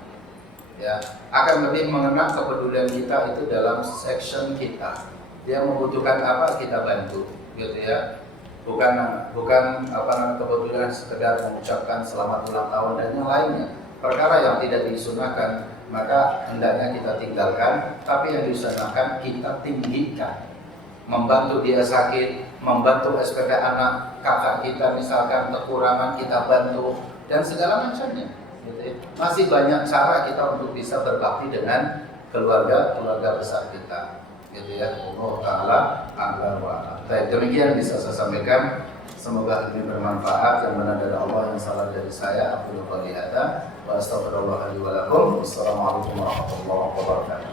ya, akan lebih mengena kepedulian kita itu dalam section kita. Dia membutuhkan apa kita bantu, gitu ya. Bukan kebetulan sekedar mengucapkan selamat ulang tahun dan yang lainnya. Perkara yang tidak disunahkan maka hendaknya kita tinggalkan, tapi yang disunahkan kita tinggikan. Membantu dia sakit, membantu SPP anak kakak kita misalkan kekurangan kita bantu dan segala macamnya. Gitu. Masih banyak cara kita untuk bisa berbakti dengan keluarga besar kita. Gitu ya, Allah Ta'ala a'lam wa a'lam. Baik, demikian bisa saya sampaikan. Semoga ini bermanfaat. Yang benar dari Allah, yang salah dari saya. Aku lupa lihada wa astagfirullah li wa lakum. Wassalamualaikum warahmatullahi wabarakatuh.